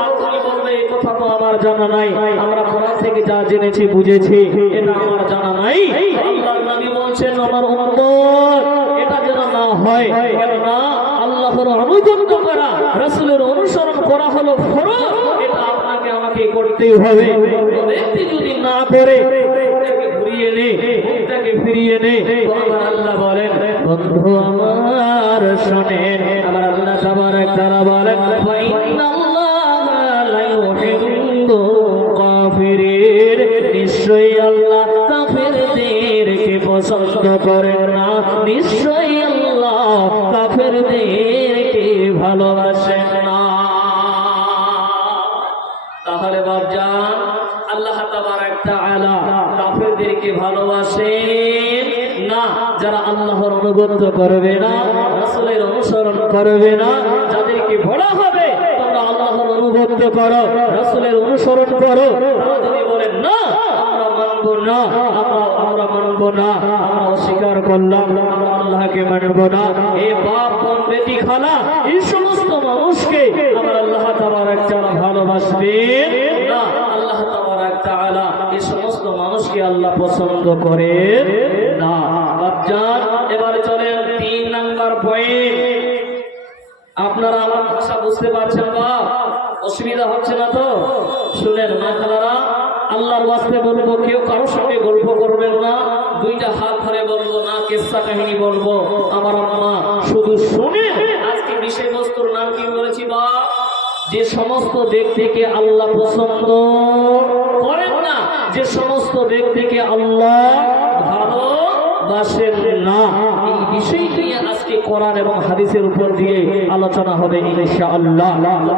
আর তুমি বলবে এই কথা তো আমার জানা নাই, আমরা কোরআন থেকে যা জেনেছি বুঝেছি এটা আমার জানা নাই। আল্লাহর নবী বলছেন আমার উম্মত এটা যেন না হয়, কেননা আল্লাহর অনুগত করা, রাসূলের অনুসরণ করা হলো ফরজ, এটা আপনাকে আমাকে করতেই হবে। ব্যক্তি যদি না করে ঘুরিয়ে নে, মুখটাকে ফিরিয়ে নে, তো আমার আল্লাহ বলেন বন্ধু আমার শোনেন, আমার আল্লাহ তাবারক তাআলা বলেন ফাইন্নাল্লাহা লা ইউহিব্বুল কাফিরিন, নিশ্চয়ই আল্লাহ কাফিরদেরকে পছন্দ করেন না, নিশ্চয়ই আল্লাহ কাফিরদেরকে ভালোবাসেন না। তাহলে বাপজান আল্লাহ তাবারক তাআলা কাফিরদেরকে ভালোবাসেন না, যারা আল্লাহর অনুগত করবে না, রাসূলের অনুসরণ করবে না, যাদেরকে বলা হবে তোমরা আল্লাহর অনুগত করো, রাসূলের অনুসরণ করো, তারা যদি বলেন না আমরা মানব না, আমরা মানব না, আমরা অস্বীকার করলাম, আমরা আল্লাহকে মানব না, এই বাপ বোন বেটি খালা এই সমস্ত মানুষকে আমার আল্লাহ তাবারক তাআলা ভালোবাসবেন না। আল্লাহ তাবারক তাআলা এই সমস্ত মানুষকে আল্লাহ পছন্দ করেন না। বাপজান এবারে চলেন 3 নাম্বার পয়েন্ট। আপনারা আমার ভাষা বুঝতে পারছেন বাপ? অসুবিধা হচ্ছে না তো? শুনেন মা খালারা, আল্লাহর ওয়াস্তে বলবো কেউ কারোর সঙ্গে গল্প করবেন না, দুইটা হাত ধরে বলবো না, কিসসা কাহিনী বলবো, আমার আম্মা শুধু শুনেন। আজকে বিষয়বস্তুর নাম কি বলেছি বাপ? যে সমস্ত ব্যক্তিকে আল্লাহ পছন্দ করেন না, যে সমস্ত ব্যক্তিকে আল্লাহ ভালোবাসেন না, এই বিষয়টি আজকে কোরআন এবং হাদিসের উপর দিয়ে আলোচনা হবে ইনশাআল্লাহ।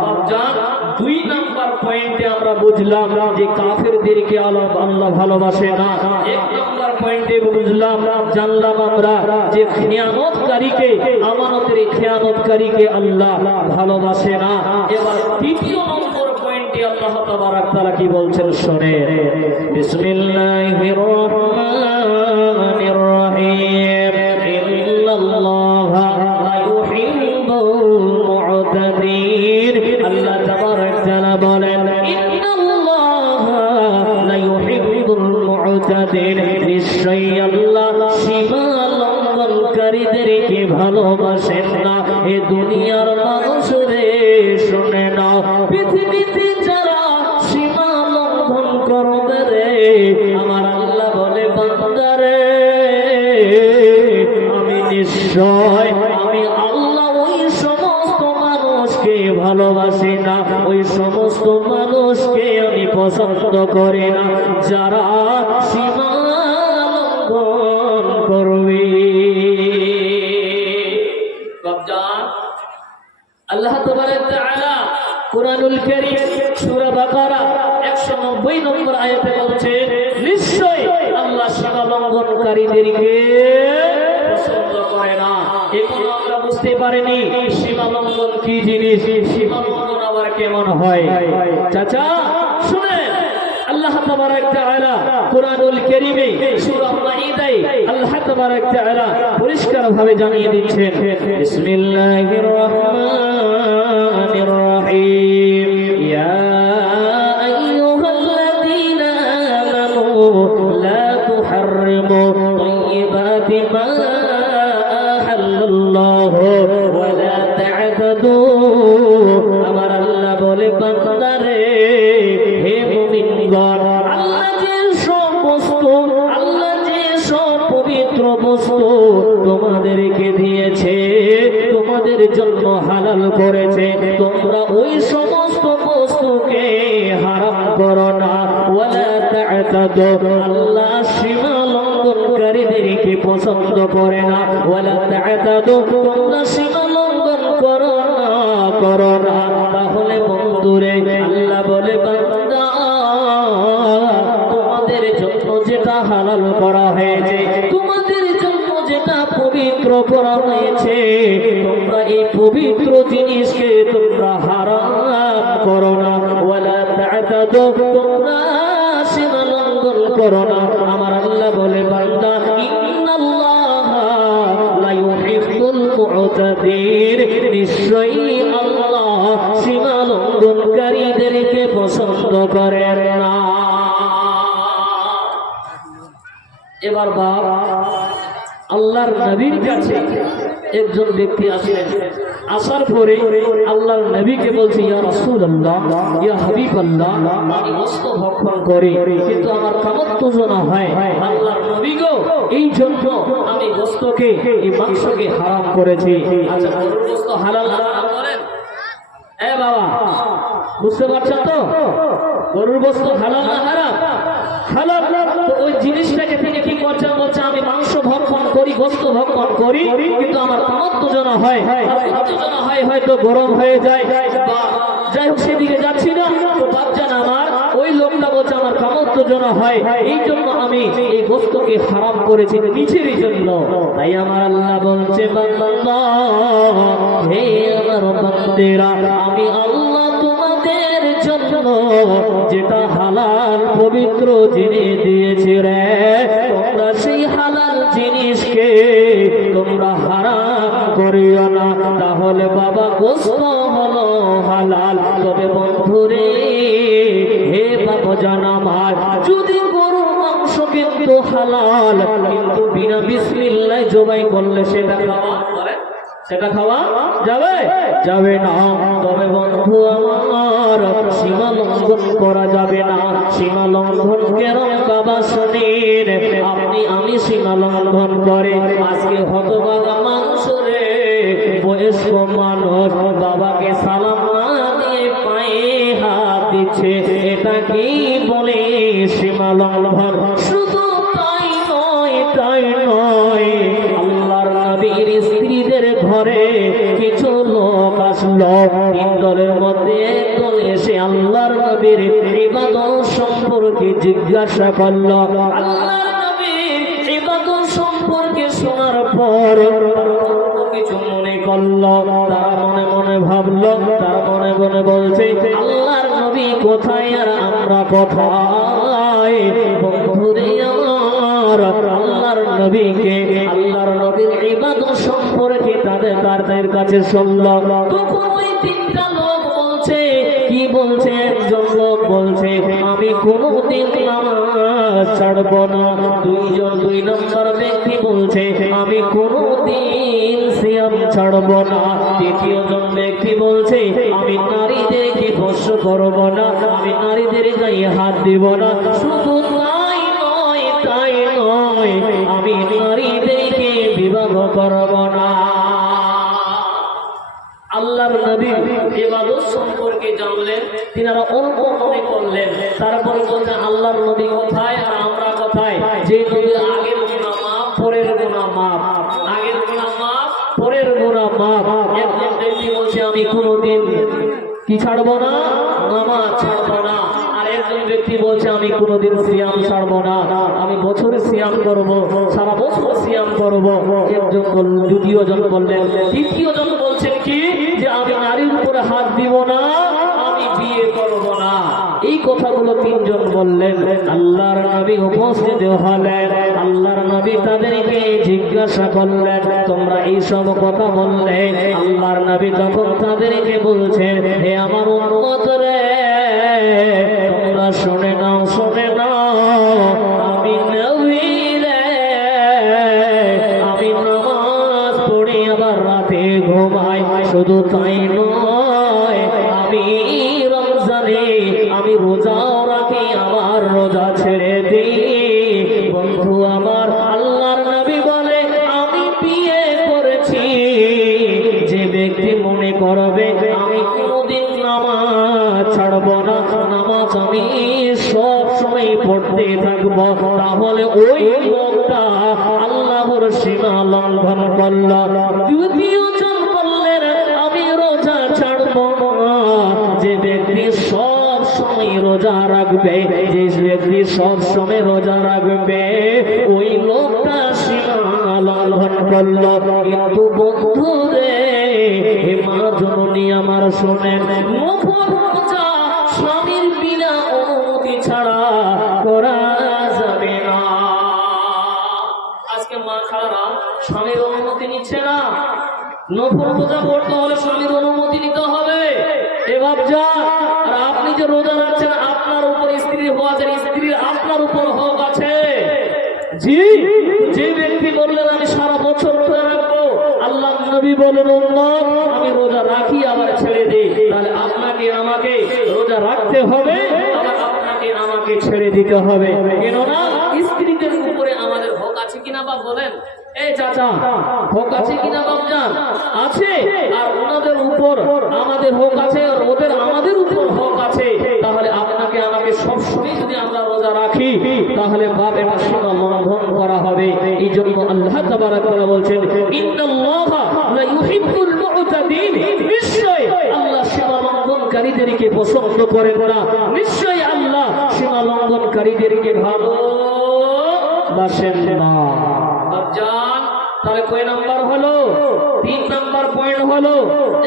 বাপজান 2 নাম্বার পয়েন্টে আমরা বুঝলাম যে কাফেরদেরকে আল্লাহ ভালোবাসে না। 1 নাম্বার পয়েন্টে বুঝলাম, জানলাম আমরা যে খিয়ানতকারীকে, আমানতের খিয়ানতকারীকে আল্লাহ ভালোবাসে না। এবার 2 নম্বর পয়েন্টে আল্লাহ তাবারক তাআলা কি বলছেন শুনেন। বিসমিল্লাহির রহমানির রহিম, ইন্নাল্লাহা লা ইউহিব্বুল মু'তাদিন। আল্লাহ তাবারক তাআলা বলেন ইন্নাল্লাহা লা ইউহিব্বুল মু'তাদিন, নিশ্চয়ই আল্লাহ সীমা লঙ্ঘনকারীদেরকে ভালোবাসেন না। এ দুনিয়ার মানুষ রে শুনে নাও, পৃথিবীতে যারা সীমা লঙ্ঘন করবে রে, আমার আল্লাহ বলে বান্দারে আমি নিশ্চয় আমি আল্লাহ ওই সমস্ত মানুষকে ভালোবাসি না, ওই সমস্ত মানুষকে আমি পছন্দ করি না যারা সীমা লঙ্ঘন করবে। বাপজান আল্লাহ তাবারক ওয়া তাআলা কুরআনুল কারীম সূরা বাকারা 190 নম্বর আয়াতে বলছেন নিশ্চয়ই আল্লাহ সীমা লঙ্ঘনকারীদেরকে পছন্দ করে না। এখনো আমরা বুঝতে পারিনি সীমা লঙ্ঘন কি জিনিস, সীমা লঙ্ঘন আবার কেমন হয়। চাচা শুনেন, আল্লাহ তাবারক ওয়া তাআলা কুরআনুল কারীমে সূরা মাঈদায় আল্লাহ তাবারক ওয়া তাআলা পরিষ্কার ভাবে জানিয়ে দিচ্ছেন বিসমিল্লাহির রহমানির রহিম ইয়া আইয়ুহাল্লাযীনা আমানু লা তুহাররিমু তাইয়্যিবাতি মা আহাল্লাল্লাহু ওয়া লা তা'তাদু। আমার আল্লাহ বলে বান্দারে, হে মুমিনগণ, আল্লাহ যে সব পবিত্র বস্তু তোমাদেরকে দিয়েছে, তোমাদের জন্য হালাল করেছে, তোমরা ওই সমস্ত বস্তুকে হারাম করো না। ওয়ালা তা'তাদু, আল্লাহ সীমা লঙ্ঘনকারীদেরকে পছন্দ করে না। ওয়ালা তা'তাদু, তোমরা সীমা লঙ্ঘন করো না। তাহলে বন্ধুরে, আল্লাহ বলে বান্দা, তোমাদের জন্য যেটা হালাল করা হয়েছে, তোমাদের জন্য যেটা পবিত্র করা হয়েছে, তোমরা এই পবিত্র জিনিসকে তোমরা হারাম করো না। ওয়ালা তা'তাদু, তোমরা সীমা লঙ্ঘন করো না। আমার আল্লাহ বলে বান্দা, ইন্নাল্লাহা লা ইউহিব্বুল মু'তাদির, নিশ্চয়ই আল্লাহ সীমা লঙ্ঘনকারীদেরকে পছন্দ করেন না। এবার বাপ, আল্লাহর নবীর কাছে একজন ব্যক্তি আসলেন। আসার পরে আল্লাহর নবীকে বলছে, ইয়া রাসূলুল্লাহ, ইয়া হাবিবাল্লাহ, আমি গোশত ভক্ষণ করি কিন্তু আমার কামত্বজনা হয়। আল্লাহর নবী গো, এই জন্য আমি গোশতকে, এই মাংসকে হারাম করেছি। আচ্ছা, গরুর গোশত হালাল না হারাম বলেন? এ বাবা, বুঝতে পারছেন তো? গরুর গোশত হালাল না হারাম? হালাল। তো ওই জিনিসটাকে তিনি কি করছেন? বলছে আমি মাংস ভক্ষণ করি, গোশত ভক্ষণ করি, কিন্তু আমার কামত্বজনা হয়, হয়তো গরম হয়ে যায়, বা যাই হোক সেদিকে যাচ্ছি না। তো বাচ্চান আমার ওই লোকটা বলছে আমার কামত্বজনা হয়, এই জন্য আমি এই গোশতকে হারাম করেছি নিজের জন্য। তাই আমার আল্লাহ বলছে, বান্দা, হে আমার বান্দেরা, আমি আল্লাহ তোমাদের জন্য যেটা হালাল পবিত্র জিনিস দিয়েছি রে, তোমরা সেই হালাল জিনিসকে তোমরা হারাম করিও না। তাহলে বাবা, গোশত হলো হালাল। তবে বন্ধুরে, হে বাবা জান আমার, যদি গরুর মাংস কিন্তু হালাল, কিন্তু বিনা বিসমিল্লাহ জবাই করলে সেটা খাওয়া যাবে না। তবে বন্ধু আমার, সীমা লঙ্ঘন করা যাবে না। সীমা লঙ্ঘন কেরম বাবা শুনেন, আমি সীমা লঙ্ঘন করে আজকে হতভাগা মানুষ রে, বয়স্ক মানুষ বাবাকে সালাম না দিয়ে পায়ে হাত দিচ্ছে, এটা কি বলে সীমা লঙ্ঘন? শুধু তাই নয়, আল্লাহর নবীর স্ত্রীদের ঘরে কিছু লোক আসলো। তিন দলের মধ্যে একদল এসে আল্লাহর নবীর ইবাদত সম্পর্কে জিজ্ঞাসা করলো। আল্লাহর নবীর ইবাদত সম্পর্কে শোনার পর কিছু মনে করলো, তারা মনে মনে ভাবলো, তারা মনে মনে বলছে, আল্লাহর নবী কোথায় আর আমরা কোথায়? বন্ধুরে আমার, আল্লাহর নবীকে, আল্লাহর নবীর ইবাদত সম্পর্কে তাদের কাছে শুনলো। তখন ওই তিনটা লোক বলছে, কি বলছে? একজন লোক বলছে, আমি কোনদিন নামাজ ছাড়ব না। দুই নম্বর ব্যক্তি বলছে, আমি কোনদিন সিয়াম ছাড়ব না। তৃতীয় জন ব্যক্তি বলছে, আমি নারীদেরকে স্পর্শ করব না, আমি নারীদের গায়ে হাত দিব না। শুধু তাই নয়, আমি নারীদেরকে বিবাহ করব না। আল্লাহর নবী ইবাদত সম্পর্কে জানলেন, তিনারা অল্প মনে করলেন। তারপরে বলছেন, আল্লাহর নবী কোথায় আর আমরা কোথায়? যে নবী আগের গুনাহ মাফ, পরের গুনাহ মাফ, আগের গুনাহ মাফ, পরের গুনাহ মাফ। একজন ব্যক্তি বলছে, আমি কোনোদিন কি ছাড়বো না, নামাজ ছাড়বো না। আর একজন ব্যক্তি বলছে আমি কোনোদিন সিয়াম ছাড়বো না, আমি বছরে সিয়াম করব, সারা বছর সিয়াম করব। একজন দ্বিতীয় জন বললেন, তৃতীয় জন বলছেন কি যে আমি নারীর উপরে হাত দিব না, আমি বিয়ে করব না। এই কথাগুলো তিনজন বললেন। আল্লাহর নবী উপস্থিত হলেন। আল্লাহর নবী তাদেরকে জিজ্ঞাসা করলেন, তোমরা এই সব কথা বললে? আল্লাহর নবী তখন তাদেরকে বলছেন, হে আমার উম্মত রে, তোমরা শুনে নাও, শুনে নাও, আমি নবী রে, আমি নামাজ পড়ি আবার রাতে ঘুমাই। শুধু তাই নয়, আমি রমজানে আমি রোজাও রাখি, আমার রোজা ছেড়ে দিই। বন্ধু আমার, আল্লাহর নবী বলে আমি বিয়ে করেছি। যে ব্যক্তি মনে করবে আমি কোনোদিন নামাজ ছাড়বো না, নামাজ আমি সব সময় পড়তে থাকবো, তাহলে ওই লোকটা আল্লাহর সীমা লঙ্ঘন করল। দ্বিতীয় জন বললেন আমি রোজা ছাড়বো না। যে ব্যক্তি সব সময় রোজা রাখবে, যে ব্যক্তি সব সময় রোজা রাখবে, ওই লোকটা সীমা লঙ্ঘন করল। কিন্তু বন্ধু রে, হে মা জননী আমার শোনেন, নফল রোজা স্বামীর বিনা অনুমতি ছাড়া করা যাবে না। আজকে মা খালারা স্বামীর অনুমতি নিচ্ছে না। নফল রোজা করতে হলে স্বামীর অনুমতি নিতে হবে। এবার যা, আর আপনি যে রোজা রাখছেন, আপনার উপর স্ত্রীর হক আছে, স্ত্রীর আপনার উপর হক আছে। জি, যে ব্যক্তি বললেন আমি সারা বছর রোজা রাখবো, আল্লাহ নবী বলেন উম্মত আমি রোজা রাখি আবার ছেড়ে দিই, তাহলে আপনাকে আমাকে রোজা রাখতে হবে, আবার আপনাকে আমাকে ছেড়ে দিতে হবে। কেননা স্ত্রীদের উপরে আমাদের হক আছে কিনা বাপ বলেন? এই চাচা, হক আছে কিনা বাপজান? আছে। আর ওনাদের উপর আমাদের হক আছে, আর ওদের আমাদের উপর হক আছে। তাহলে আপনাকে আমাকে সবসময় যদি আমরা রোজা রাখি, তাহলে বাপ এটা সীমা লঙ্ঘন করা হবে। এই জন্য আল্লাহ তাবারক ওয়া তাআলা বলছেন, ইন্নাল্লাহা লা ইউহিব্বুল মুতাদিন, নিশ্চয় আল্লাহ সীমা লঙ্ঘনকারীদেরকে পছন্দ করেন না। নিশ্চয় আল্লাহ সীমা লঙ্ঘনকারীদেরকে ভালোবাসেন না। বাপজান, তাহলে কয় নাম্বার হলো? 3 নাম্বার পয়েন্ট হলো।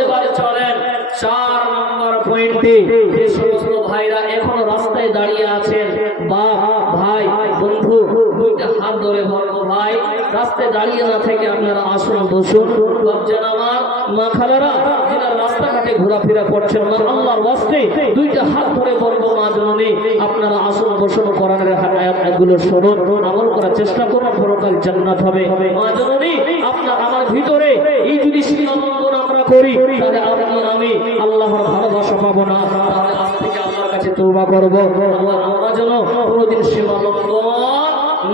এবারে চলেন 4 নাম্বার পয়েন্টে। যে সমস্ত ভাইরা এখনো রাস্তায় দাঁড়িয়ে আছেন, বাপ, ভাই, বন্ধু, দুইটা হাত ধরে বলবো, ভাই রাস্তায় দাঁড়িয়ে না থেকে আপনারা আসুন, বসুন। বাপজান আমার, মা খালারা যারা রাস্তাঘাটে ঘোরাফেরা করছেন, আল্লাহর ওয়াস্তে দুইটা হাত ধরে বলবো, মা জননী আপনারা আসুন, বসুন, কোরআনের আয়াতগুলো শুনুন, আমল করার চেষ্টা করুন, পরকাল জান্নাত হবে। মা জননী, আপনার আমার ভিতরে এই যদি সীমা লঙ্ঘন আমরা করি, তাহলে আপনি আমি আল্লাহর ভালোবাসা পাবো না। তাহলে আজ থেকে আল্লাহর কাছে তওবা করব, আমরা যেন কোনোদিন সীমা লঙ্ঘন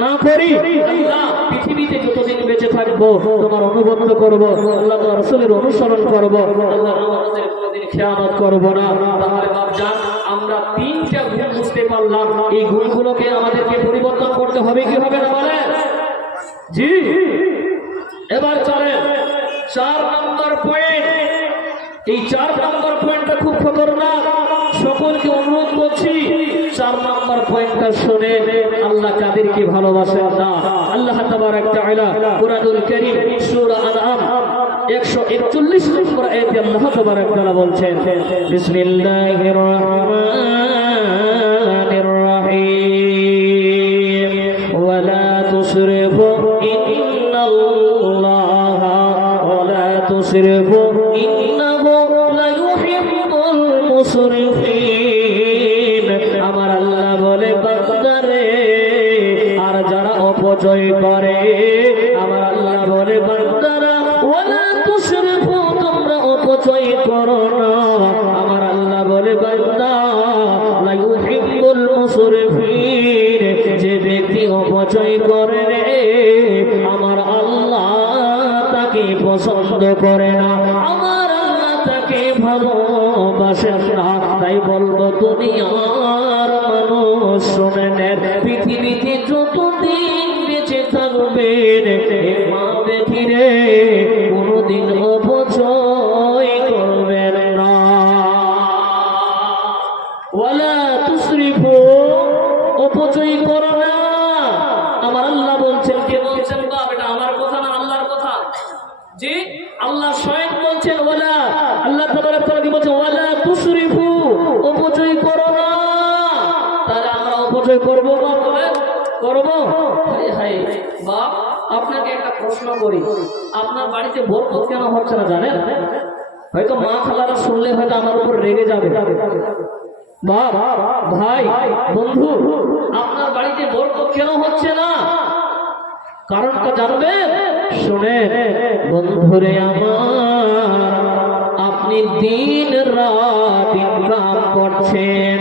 না করি। আল্লাহ, পৃথিবীতে যতদিন বেঁচে থাকবো তোমার অনুগত করব, আল্লাহ তোমার রাসূলের অনুসরণ করব, আল্লাহ আমাদের কোনোদিন খেয়ানত করব না। তাহলে বাপজান, আমরা 3টা গুণ বুঝতে পারলাম। এই গুণগুলোকে আমাদেরকে পরিবর্তন করতে হবে কি হবে না বলেন? জি। এবার চলেন 4 নাম্বার পয়েন্ট। এই 4 নাম্বার পয়েন্টটা খুব খতরনাক। সকলকে অনুরোধ করছি 4 নাম্বার পয়েন্টটা শুনে আল্লাহ কাদেরকে ভালোবাসেন না। আল্লাহ তাবারক তাআলা কুরআনুল কারীম সূরা আনআম 141 নম্বর আয়াতে আল্লাহ তাবারক তাআলা বলছেন, বিসমিল্লাহির রহমানির রহিম, ওয়ালা তুসরিফু ইন্নাল্লাহা ওয়ালা তুসরিফু ইন্নাহু লা ইউহিব্বুল মুসরিফিন। আমার আল্লাহ বলে, বান্দারে, আর যারা অপচয় করে, আমার আল্লাহ বলে, বান্দারা, ওয়ালা তুসরিফু, তোমরা অপচয় করো না। আমার আল্লাহ বলে, বান্দা, লা ইউহিব্বুল মুসরিফিন, যে ব্যক্তি অপচয় করে রে, আমার আল্লাহ তাকে পছন্দ করে না, আমার আল্লাহ তাকে ভালোবাসেন না। তাই বলবো, তুমি আর মানুষ শুনে নেন, পৃথিবীতে যতদিন বেঁচে থাকবেন, মা বেঠিরে কোনোদিন অপচয় করবে আল্লাহ স্বয়ং বলছেন ওয়ালা, আল্লাহ তাবারক তাআলা কি বলছেন ওয়ালা তুসরিফু, অপচয় করো না। তাহলে আমরা অপচয় করব না, করব? হায় হায় বাপ, আপনাকে একটা প্রশ্ন করি, আপনার বাড়িতে বরকত কেন হচ্ছে না জানেন? হয়তো মা খালারা শুনলে হয়তো আমার উপর রেগে যাবে। বাপ, ভাই, বন্ধু, আপনার বাড়িতে বরকত কেন হচ্ছে না? কারণটা জানবেন? শুনেন বন্ধুরে আমার, আপনি দিন রাত ইনকাম করছেন,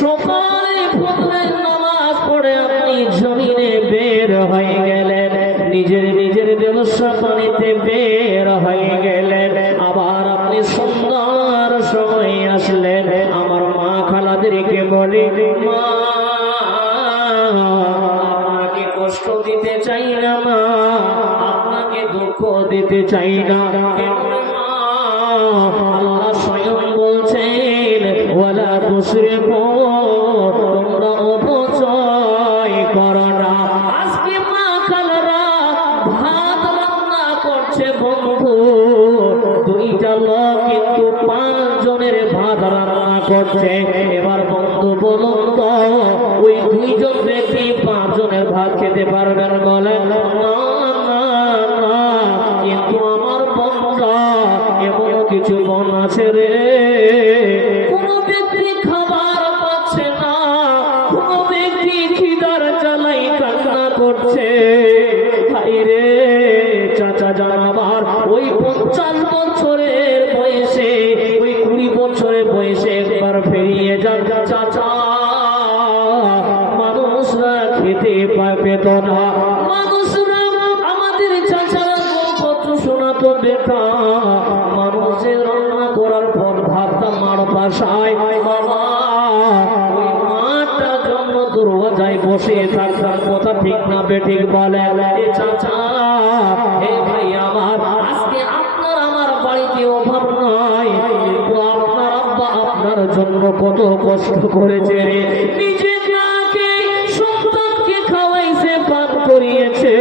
সকালে ফজরের নামাজ পড়ে আপনি জমিনে বের হয়ে গেলেন, নিজের ব্যবসা বাণিজ্যে বের হয়ে গেলেন, আবার আপনি সন্ধ্যার সময় আসলেন। আমার মা খালাদেরকে বলি, মা আপনাকে কষ্ট দিতে চাই না, মা আপনাকে দুঃখ দিতে চাই না, আল্লাহ স্বয়ং বলছেন ওয়ালা তুসরিফু, তোমরা অপচয় করো না। আজকে মা খালারা ভাত রান্না করছে বন্ধু, দুইটা লোক কিন্তু 5 জনের ভাত রান্না করছে। এবার বন্ধু বলুন তো, ওই 2 জন ব্যক্তি 5 জনের ভাত খেতে পারবেন? বলে না, কিন্তু আমার বন্ধা এমন কিছু বোন আছে রে, কোন ব্যক্তি খাবার পাচ্ছে না, কোন ব্যক্তি খিদার জ্বালাই কান্না করছে। হায় রে চাচা জানাবার, ওই 50 বছরের বয়সে, ওই 20 বছরের বয়সে একবার ফিরিয়ে যান চাচা, মানুষরা খেতে পেত না, মানুষরা আমাদের চাচারা গল্প শোনাতো বেটা, মানুষের রান্না করার পর ভাতটা মার বাসায়, বাবা ওই মাটার জন্য দরওয়াজায় বসে থাকতাম। কথা ঠিক না বেঠিক বলে? চাচা, হে ভাই আমার, আজকে আপনার আমার বাড়িতে অভাব নাই, কিন্তু আপনার আব্বা আপনার জন্য কত কষ্ট করেছে রে, নিজে না খেয়ে সন্তানকে খাওয়াইছে, পান করিয়েছে।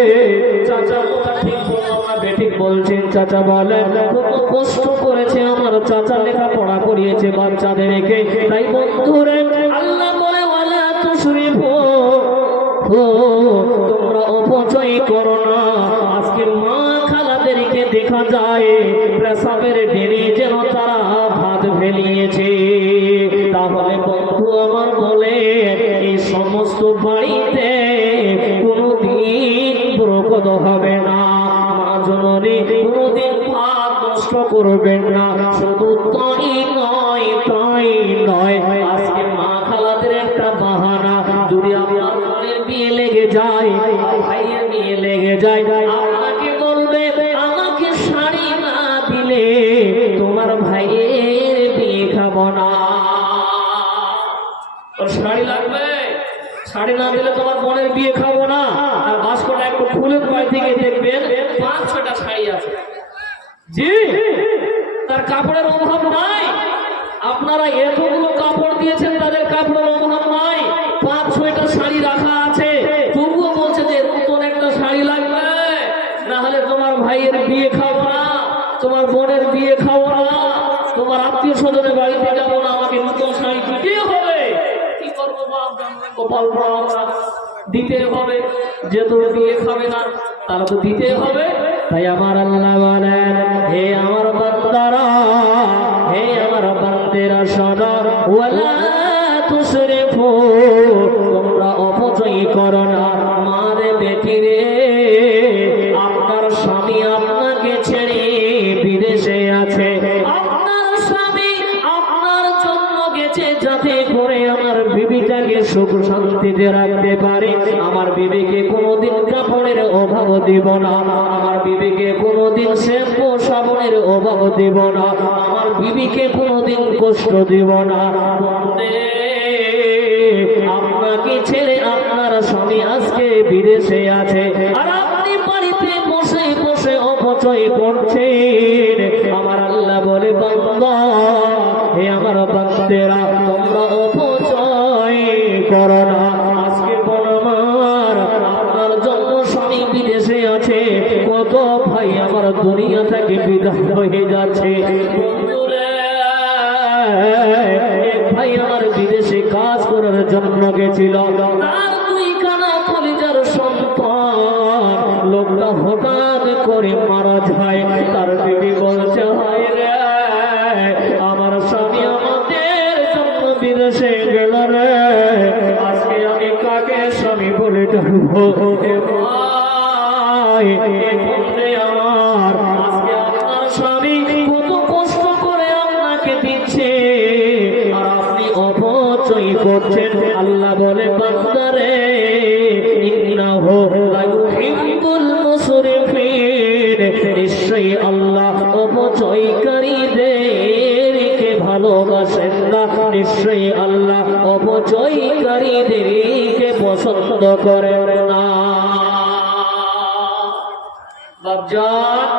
চাচা কথা ঠিক বেঠিক বলছেন? চাচা বলে কত কষ্ট করেছে আমার চাচা, লেখাপড়া করিয়েছে বাচ্চাদেরকে। তাই বন্ধুরে আল্লাহ বলে ওয়ালা তুসরিফু, তোমরা অপচয় করো না। আজকে মা খালাদেরকে দেখা যায় প্রসাবের ডেরি যেন তারা ভাত ফেলিয়েছে। তাহলে বন্ধু আমার বলে, এই সমস্ত বাড়িতে কোনোদিন বরকত হবে না, মা জননী কোনোদিন ভাত নষ্ট করবেন না। শুধু তাই নয়, আজকে মা খালাদের একটা বাহানা, যদি আপনার বোনের বিয়ে লেগে যায়, ভাইয়ের বিয়ে লেগে যায়, আপনাকে বলবে আমাকে শাড়ি না দিলে তোমার ভাইয়ের বিয়ে খাবো না। তোর শাড়ি লাগবে, শাড়ি না দিলে তোমার বোনের বিয়ে খাবো না। আর বাস্কটা একটু খুলে পাই থেকে দেখবেন 5-6টা শাড়ি আছে। জি, তার কাপড়ের অভাব নাই। আপনারা এতগুলো কাপড় দিয়েছেন, তাদের কাপড়ের অভাব নাই, 5-6টা শাড়ি রাখা আছে, তবুও বলছে যে নতুন একটা শাড়ি লাগবে, না হলে তোমার ভাইয়ের বিয়ে খাবো না, তোমার বোনের বিয়ে খাবো না, তোমার আত্মীয় স্বজনের বাড়িতে যাবো না, আমাকে নতুন শাড়ি দিতে হবে। কি করবো বাপ, গোপাল আমরা দিতে হবে, যে তোর বিয়ে খাবে না তারা তো দিতে হবে। তাই আমার আল্লাহ বলেন, হে আমার বান্দারা, হে আমার বান্দেরা, শোনো ওয়ালা তুসরিফু, তোমরা অপচয় করো না। মারে বেটি রে, আপনার স্বামী আপনাকে ছেড়ে বিদেশে আছে, আপনার স্বামী আপনার জন্য গেছে যাতে করে আমার বিবিটাকে সুখ শান্তিতে রাখতে পারে। আমার বিবিকে কোনোদিন কাপড়ের অভাব দিব না, আমার বিবিকে কোনোদিন শ্যাম্পু সাবনের অভাব দিব না, আমার বিবিকে কোনোদিন কষ্ট দিব না। আপনাকে ছেড়ে আপনার স্বামী আজকে বিদেশে আছে, আর আপনি বাড়িতে বসে বসে অপচয় করছেন। আমার আল্লাহ বলে, বান্দা, হে আমার বান্দেরা, তোমরা অপচয় করো না। আজকে আমার আপনার জন্য স্বামী বিদেশে আছে, কত ভাই আমার দুনিয়া থেকে বিদায় হয়ে যাচ্ছে। বন্ধুরে, এক ভাই আমার বিদেশে কাজ করার জন্য গেছিল, তার দুইখানা কলিজার সন্তান, লোকটা হঠাৎ করে মারা যায়। তার বিবি বলছে, হায় রে, আমার স্বামী আমাদের জন্য বিদেশে গেল রে, আজকে আমি কাকে স্বামী বলে ডাকবো? এ ভাই, এ বন্ধে আমার, আজকে আপনার স্বামী কত কষ্ট করে আপনাকে দিচ্ছে, আর আপনি অপচয় করছেন। আল্লাহ বলে, বান্দারে, ইন্নাহু লা ইউহিব্বুল মুসরিফিন, নিশ্চয়ই আল্লাহ অপচয়কারীদেরকে ভালোবাসেন না, নিশ্চয়ই আল্লাহ অপচয়কারীদেরকে পছন্দ করেন না। বাপজান,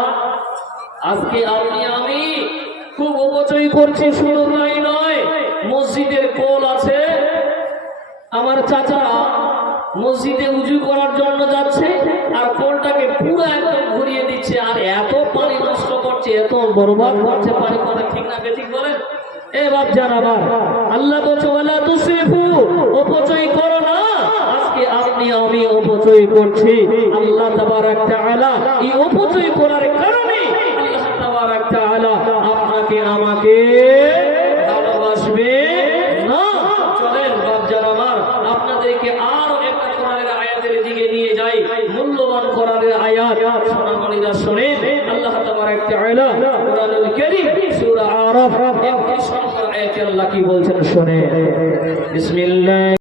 আজকে আপনি আমি খুব অপচয় করছি, শুধু তাই নয়, মসজিদের কোল আছে, আমার চাচা মসজিদে উজু করার জন্য যাচ্ছে আর কোলটাকে পুরো একদম ঘুরিয়ে দিচ্ছে, আর এত পানি নষ্ট করছে, এত বরবাদ করছে পানি। কথা ঠিক না ঠিক বলেন? এ বাপজান আমার, আল্লাহ বলছে, ওয়ালা তুসরিফু, অপচয় করো না। আজকে আপনি আমি অপচয় করছি। আল্লাহ তাবারাক তাআলা এই অপচয় করার কারণে আল্লাহ তাবারাক তাআলা আপনাকে আমাকে ভালোবাসবে না। চলেন বাপজান আমার, আপনাদেরকে আরো একটা কোরআনের আয়াতের দিকে নিয়ে যাই, মূল্যবান কোরআনের আয়াত। সোনামণিরা শুনেন, আল্লাহ তাবারাক তাআলা কোরআনুল কারীম সূরা আরাফ 31 নম্বর আয়াতে আল্লাহ কি বলছেন শুনেন। বিসমিল্লাহ।